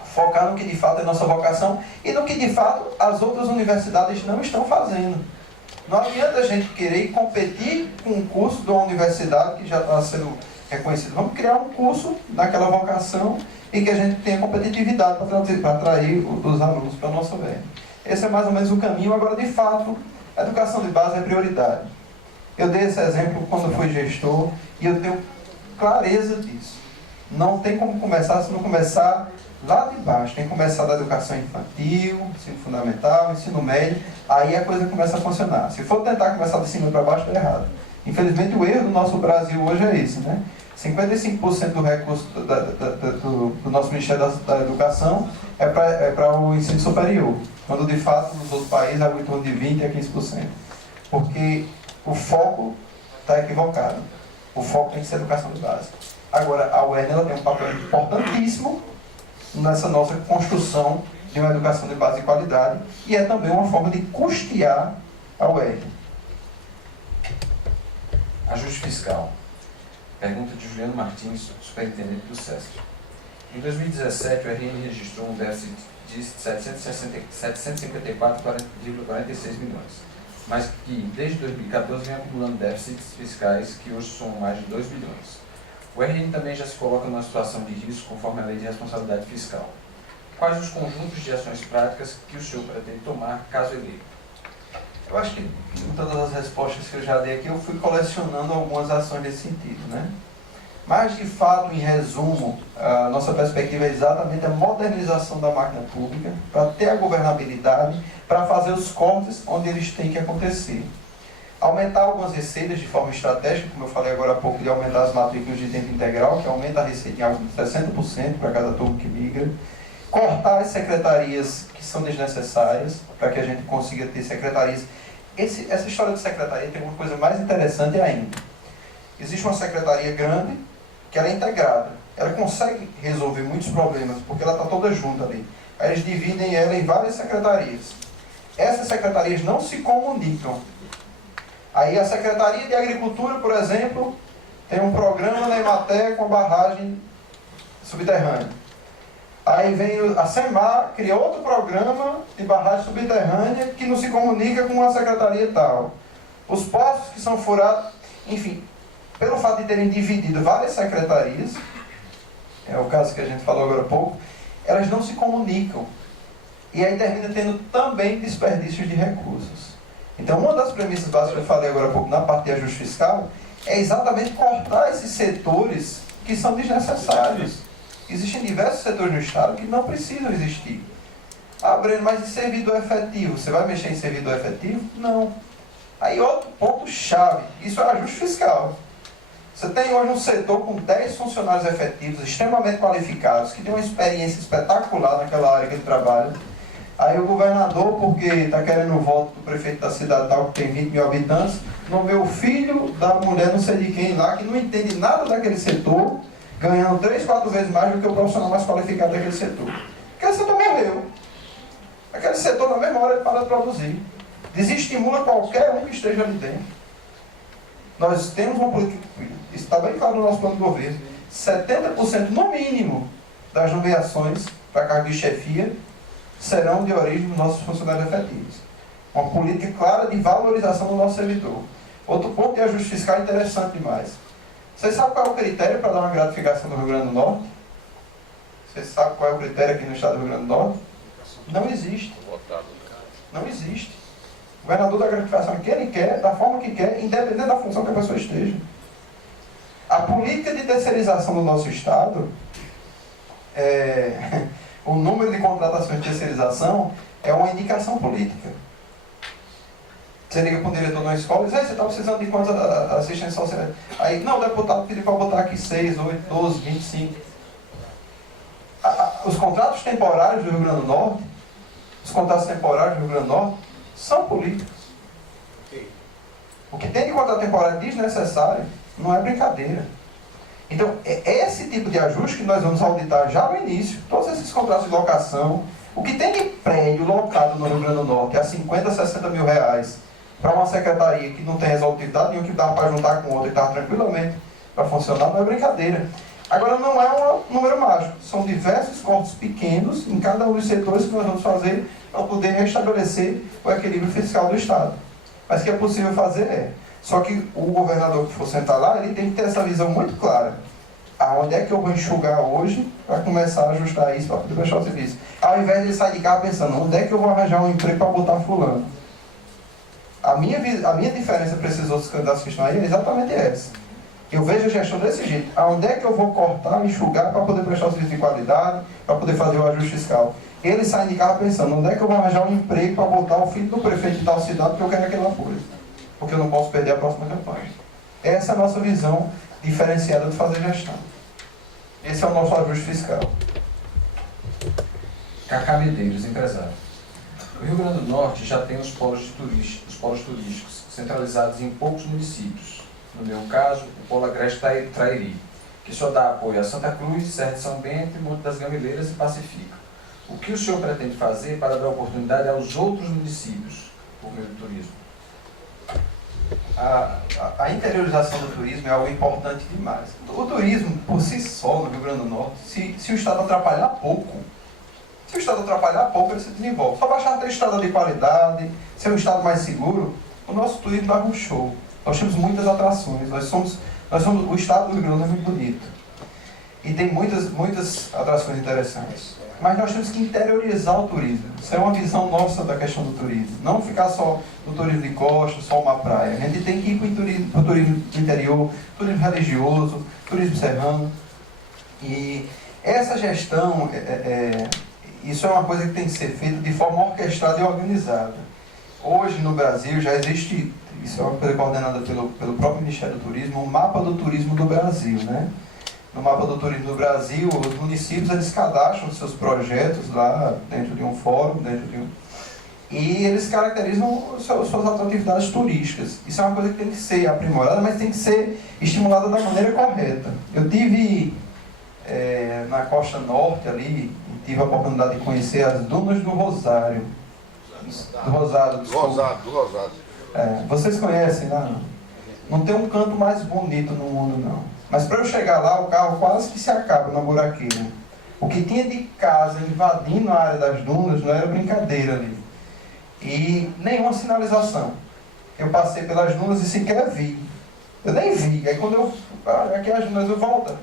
focar no que de fato é nossa vocação e no que de fato as outras universidades não estão fazendo. Não adianta a gente querer competir com um curso de uma universidade que já está sendo reconhecido. Vamos criar um curso naquela vocação e que a gente tenha competitividade para atrair os alunos para a nossa UERN. Esse é mais ou menos o caminho. Agora, de fato, a educação de base é prioridade. Eu dei esse exemplo quando fui gestor e eu tenho clareza disso. Não tem como começar se não começar lá de baixo. Tem que começar da educação infantil, ensino fundamental, ensino médio, aí a coisa começa a funcionar. Se for tentar começar de cima para baixo, está errado. Infelizmente, o erro do nosso Brasil hoje é esse, né? 55% do recurso do nosso Ministério da Educação é para o ensino superior, quando de fato nos outros países é em torno de 20% a 15%. Porque o foco está equivocado. O foco tem que ser a educação de base. Agora, a UERN, ela tem um papel importantíssimo nessa nossa construção de uma educação de base de qualidade, e é também uma forma de custear a UERN. Ajuste fiscal. Pergunta de Juliano Martins, superintendente do SESC. Em 2017, o RN registrou um déficit de 754,46 milhões, mas que desde 2014 vem acumulando déficits fiscais que hoje somam mais de 2 bilhões. O RN também já se coloca numa situação de risco conforme a Lei de Responsabilidade Fiscal. Quais os conjuntos de ações práticas que o senhor pretende tomar caso eleito? Eu acho que, em todas as respostas que eu já dei aqui, eu fui colecionando algumas ações nesse sentido, né? Mas, de fato, em resumo, a nossa perspectiva é exatamente a modernização da máquina pública, para ter a governabilidade, para fazer os cortes onde eles têm que acontecer. Aumentar algumas receitas de forma estratégica, como eu falei agora há pouco, de aumentar as matrículas de tempo integral, que aumenta a receita em algo de 60% para cada turno que migra. Cortar as secretarias que são desnecessárias, para que a gente consiga ter secretarias. Essa história de secretaria tem uma coisa mais interessante ainda. Existe uma secretaria grande, que ela é integrada. Ela consegue resolver muitos problemas, porque ela está toda junta ali. Aí eles dividem ela em várias secretarias. Essas secretarias não se comunicam. Aí a Secretaria de Agricultura, por exemplo, tem um programa na Emater com a barragem subterrânea. Aí vem a SEMAR, cria outro programa de barragem subterrânea que não se comunica com a secretaria tal. Os poços que são furados, enfim, pelo fato de terem dividido várias secretarias, é o caso que a gente falou agora há pouco, elas não se comunicam. E aí termina tendo também desperdícios de recursos. Então, uma das premissas básicas que eu falei agora há pouco na parte de ajuste fiscal é exatamente cortar esses setores que são desnecessários. Existem diversos setores no Estado que não precisam existir. Ah, Breno, mas e servidor efetivo? Você vai mexer em servidor efetivo? Não. Aí outro ponto-chave, isso é ajuste fiscal. Você tem hoje um setor com 10 funcionários efetivos, extremamente qualificados, que têm uma experiência espetacular naquela área que ele trabalha. Aí o governador, porque está querendo o voto do prefeito da cidade tal, que tem 20 mil habitantes, nomeou o filho da mulher não sei de quem lá, que não entende nada daquele setor, ganhando 3, 4 vezes mais do que o profissional mais qualificado daquele setor. Aquele setor morreu. Aquele setor, na mesma hora, ele para de produzir. Desestimula qualquer um que esteja ali dentro. Nós temos uma política, isso está bem claro no nosso plano de governo, 70% no mínimo das nomeações para cargo de chefia serão de origem dos nossos funcionários efetivos. Uma política clara de valorização do nosso servidor. Outro ponto de ajuste fiscal interessante demais. Vocês sabem qual é o critério para dar uma gratificação no Rio Grande do Norte? Vocês sabem qual é o critério aqui no estado do Rio Grande do Norte? Não existe. Não existe. O governador dá gratificação que ele quer, da forma que quer, independente da função que a pessoa esteja. A política de terceirização do nosso estado, o número de contratações de terceirização é uma indicação política. Você liga para um diretor de uma escola e diz: você está precisando de quantos assistentes sociais? Aí, não, o deputado pediu para botar aqui 6, 8, 12, 25. Os contratos temporários do Rio Grande do Norte, são políticos. O que tem de contrato temporário desnecessário não é brincadeira. Então, é esse tipo de ajuste que nós vamos auditar já no início. Todos esses contratos de locação, o que tem de prédio locado no Rio Grande do Norte a 50, 60 mil reais para uma secretaria que não tem resolutividade nenhuma, que dá para juntar com outra e está tranquilamente para funcionar, não é brincadeira. Agora, não é um número mágico. São diversos cortes pequenos em cada um dos setores que nós vamos fazer para poder restabelecer o equilíbrio fiscal do Estado. Mas que é possível fazer Só que o governador que for sentar lá, ele tem que ter essa visão muito clara. Aonde é que eu vou enxugar hoje para começar a ajustar isso para poder prestar o serviço? Ao invés de ele sair de casa pensando, onde é que eu vou arranjar um emprego para botar fulano? A minha diferença para esses outros candidatos que estão aí é exatamente essa. Eu vejo a gestão desse jeito. Aonde é que eu vou cortar, enxugar para poder prestar o serviço de qualidade, para poder fazer o ajuste fiscal? Ele sai de casa pensando, onde é que eu vou arranjar um emprego para botar o filho do prefeito de tal cidade que eu quero aquele apoio? Porque eu não posso perder a próxima campanha. Essa é a nossa visão diferenciada de fazer gestão. Esse é o nosso ajuste fiscal. Cacá Medeiros, empresário. O Rio Grande do Norte já tem os polos turísticos centralizados em poucos municípios. No meu caso, o Polo Agreste Trairi, que só dá apoio a Santa Cruz, Serra de São Bento, Monte das Gamileiras e Pacifica. O que o senhor pretende fazer para dar oportunidade aos outros municípios por meio do turismo? A interiorização do turismo é algo importante demais. O turismo, por si só, no Rio Grande do Norte, se o Estado atrapalhar pouco, ele se desenvolve. Só baixar ter estrada de qualidade, ser um Estado mais seguro, o nosso turismo dá um show. Nós temos muitas atrações, o Estado do Rio Grande é muito bonito. E tem muitas atrações interessantes. Mas nós temos que interiorizar o turismo. Isso é uma visão nossa da questão do turismo. Não ficar só no turismo de costa, só uma praia. A gente tem que ir para o turismo do interior, turismo religioso, turismo serrano. E essa gestão, isso é uma coisa que tem que ser feita de forma orquestrada e organizada. Hoje no Brasil já existe, isso é uma coisa coordenada pelo próprio Ministério do Turismo, um mapa do turismo do Brasil, né? No mapa do turismo do Brasil, os municípios eles cadastram seus projetos lá dentro de um fórum, e eles caracterizam suas atratividades turísticas. Isso é uma coisa que tem que ser aprimorada, mas tem que ser estimulada da maneira correta. Eu tive na costa norte ali, tive a oportunidade de conhecer as dunas do Rosário. Do Rosado. Vocês conhecem lá? Não tem um canto mais bonito no mundo, não. Mas para eu chegar lá, o carro quase que se acaba na buraqueira. O que tinha de casa invadindo a área das dunas não era brincadeira ali. E nenhuma sinalização. Eu passei pelas dunas e sequer vi. Eu nem vi. Aí quando eu... aqui as dunas, eu volto.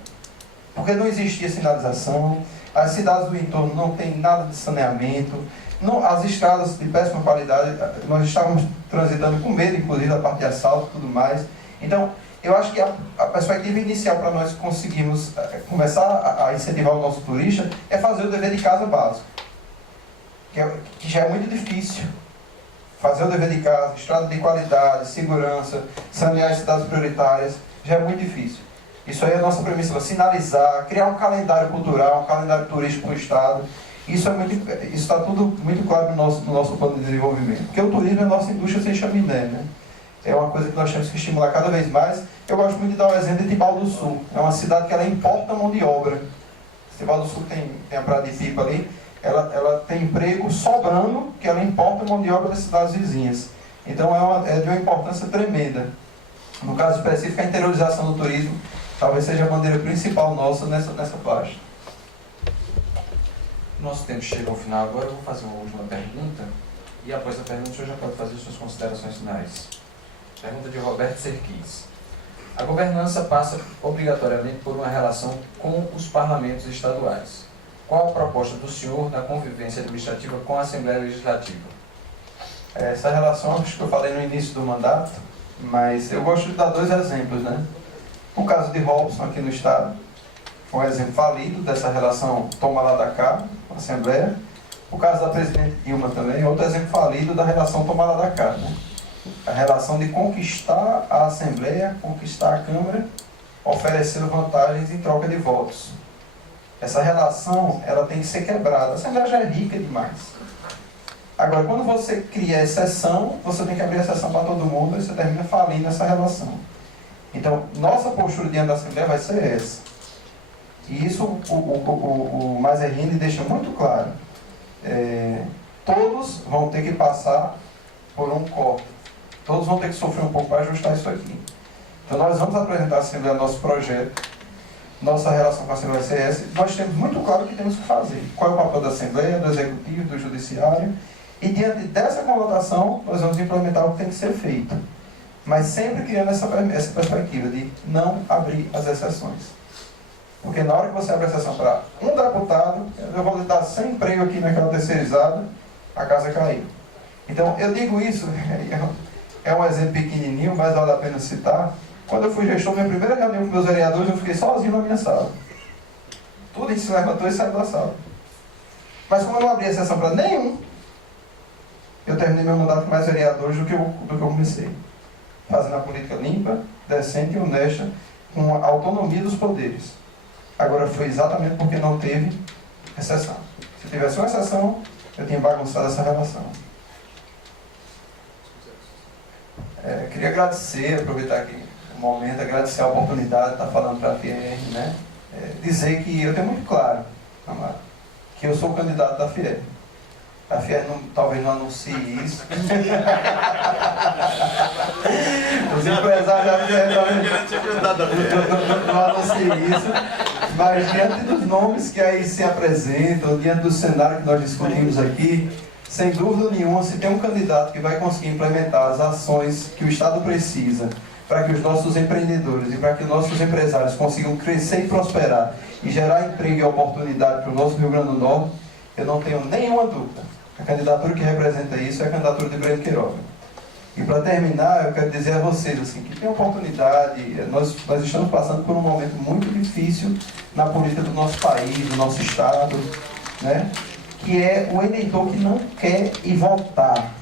Porque não existia sinalização. As cidades do entorno não tem nada de saneamento. Não, as estradas de péssima qualidade. Nós estávamos transitando com medo, inclusive, da parte de assalto e tudo mais. Então, Eu acho que a perspectiva inicial para nós conseguirmos começar a incentivar o nosso turista é fazer o dever de casa básico, que já é muito difícil. Fazer o dever de casa, estrada de qualidade, segurança, sanear as cidades prioritárias, já é muito difícil. Isso aí é a nossa premissa, sinalizar, criar um calendário cultural, um calendário turístico para o Estado. Isso está tudo muito claro no nosso plano de desenvolvimento. Porque o turismo é a nossa indústria sem chaminé, né? É uma coisa que nós temos que estimular cada vez mais. Eu gosto muito de dar o exemplo de Tibau do Sul. É uma cidade que ela importa mão de obra. Tibau do Sul tem a Praia de Pipa ali. Ela tem emprego sobrando, que ela importa mão de obra das cidades vizinhas. Então é de uma importância tremenda. No caso específico, a interiorização do turismo talvez seja a bandeira principal nossa nessa pasta. Nosso tempo chega ao final agora, eu vou fazer uma última pergunta. E após a pergunta, o senhor já pode fazer suas considerações finais. Pergunta de Roberto Serquis. A governança passa obrigatoriamente por uma relação com os parlamentos estaduais. Qual a proposta do senhor na convivência administrativa com a Assembleia Legislativa? Essa relação, acho que eu falei no início do mandato, mas eu gosto de dar 2 exemplos, né? O caso de Robson aqui no Estado, foi um exemplo falido dessa relação toma lá da cá, com a Assembleia. O caso da presidente Dilma também, outro exemplo falido da relação toma lá da cá, né? A relação de conquistar a Assembleia, conquistar a Câmara, oferecendo vantagens em troca de votos. Essa relação, ela tem que ser quebrada. A Assembleia já é rica demais. Agora, quando você cria exceção, você tem que abrir exceção para todo mundo e você termina falindo essa relação. Então, nossa postura diante da Assembleia vai ser essa. E isso o Mazerrini deixa muito claro. Todos vão ter que passar por um corte. Todos vão ter que sofrer um pouco para ajustar isso aqui. Então, nós vamos apresentar à Assembleia nosso projeto. Nossa relação com a Assembleia vai ser essa. Nós temos muito claro o que temos que fazer. Qual é o papel da Assembleia, do Executivo, do Judiciário. E diante dessa conotação, nós vamos implementar o que tem que ser feito. Mas sempre criando essa perspectiva de não abrir as exceções. Porque na hora que você abre a exceção para um deputado, eu vou lhe dar 100 emprego aqui naquela terceirizada, a casa caiu. Então, eu digo isso, é um exemplo pequenininho, mas vale a pena citar. Quando eu fui gestor, minha primeira reunião com meus vereadores, eu fiquei sozinho na minha sala. Tudo isso se levantou e saiu da sala. Mas como eu não abri exceção para nenhum, eu terminei meu mandato com mais vereadores do que eu comecei. Fazendo a política limpa, decente e honesta, com a autonomia dos poderes. Agora foi exatamente porque não teve exceção. Se tivesse uma exceção, eu tinha bagunçado essa relação. Queria agradecer, aproveitar aqui o momento, agradecer a oportunidade de estar falando para a FIER, né? Dizer que eu tenho muito claro, Amaro, que eu sou o candidato da FIER. A FIER talvez não anuncie isso. Os empresários da FIER não anunciam isso. Mas diante dos nomes que aí se apresentam, diante do cenário que nós discutimos aqui, sem dúvida nenhuma, se tem um candidato que vai conseguir implementar as ações que o Estado precisa para que os nossos empreendedores e para que os nossos empresários consigam crescer e prosperar e gerar emprego e oportunidade para o nosso Rio Grande do Norte, eu não tenho nenhuma dúvida. A candidatura que representa isso é a candidatura de Breno Queiroga. E para terminar, eu quero dizer a vocês assim, que tem oportunidade, nós estamos passando por um momento muito difícil na política do nosso país, do nosso Estado, né? Que é o eleitor que não quer ir votar,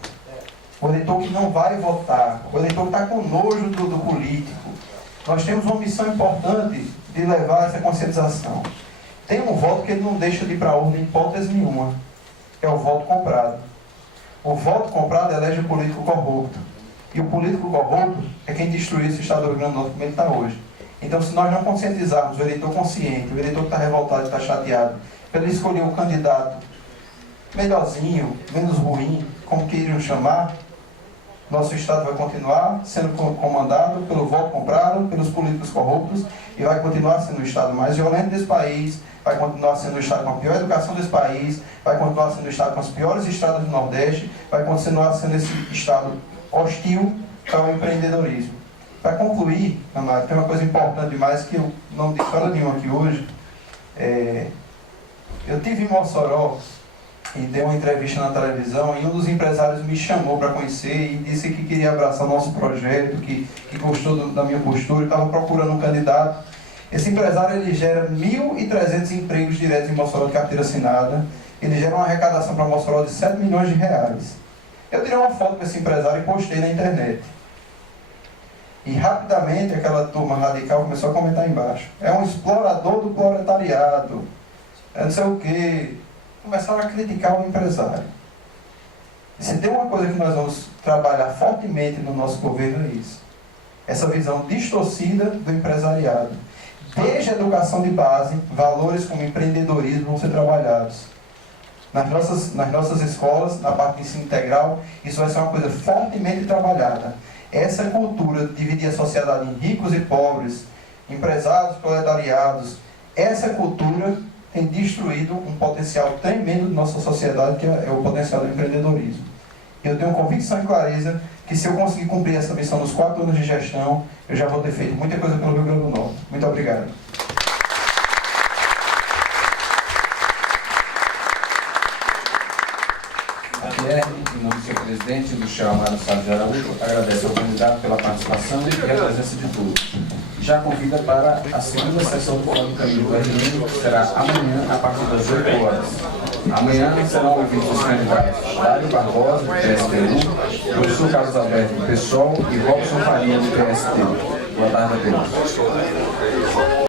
o eleitor que não vai votar, o eleitor que está com nojo do político. Nós temos uma missão importante de levar essa conscientização. Tem um voto que ele não deixa de ir para a urna em hipótese nenhuma, é o voto comprado. O voto comprado elege o político corrupto. E o político corrupto é quem destruiu esse Estado do Rio Grande do Norte como ele está hoje. Então, se nós não conscientizarmos o eleitor consciente, o eleitor que está revoltado, está chateado, para ele escolher um candidato melhorzinho, menos ruim, como queiram chamar, nosso Estado vai continuar sendo comandado pelo voto comprado, pelos políticos corruptos, e vai continuar sendo o Estado mais violento desse país, vai continuar sendo o Estado com a pior educação desse país, vai continuar sendo o Estado com as piores estradas do Nordeste, vai continuar sendo esse Estado hostil ao empreendedorismo. Para concluir, Amado, tem uma coisa importante demais que eu não disse para nenhum aqui hoje. Eu tive em Mossoró e deu uma entrevista na televisão, e um dos empresários me chamou para conhecer e disse que queria abraçar o nosso projeto, que gostou da minha postura, estava procurando um candidato. Esse empresário ele gera 1.300 empregos diretos em Mossoró de carteira assinada, ele gera uma arrecadação para Mossoró de 7 milhões de reais. Eu tirei uma foto com esse empresário e postei na internet. E rapidamente aquela turma radical começou a comentar embaixo. É um explorador do proletariado, é não sei o quê. Começaram a criticar o empresário. E se tem uma coisa que nós vamos trabalhar fortemente no nosso governo é isso. Essa visão distorcida do empresariado. Desde a educação de base, valores como empreendedorismo vão ser trabalhados. Nas nossas escolas, na parte de ensino integral, isso vai ser uma coisa fortemente trabalhada. Essa cultura de dividir a sociedade em ricos e pobres, empresários, proletariados, essa cultura tem destruído um potencial tremendo de nossa sociedade, que é o potencial do empreendedorismo. Eu tenho convicção e clareza que se eu conseguir cumprir essa missão nos 4 anos de gestão, eu já vou ter feito muita coisa pelo Rio Grande do Norte. Muito obrigado. Em nome do senhor presidente, do senhor Amaro Salles de Araújo, agradece ao candidato pela participação e a presença de todos. Já convida para a segunda sessão do Fórum do Caminho do RN, que será amanhã, a partir das 8 horas. Amanhã serão ouvidos os candidatos Dário Barbosa, do PSTU, professor Carlos Alberto, do PSOL, e Robson Faria, do PST. Boa tarde a todos.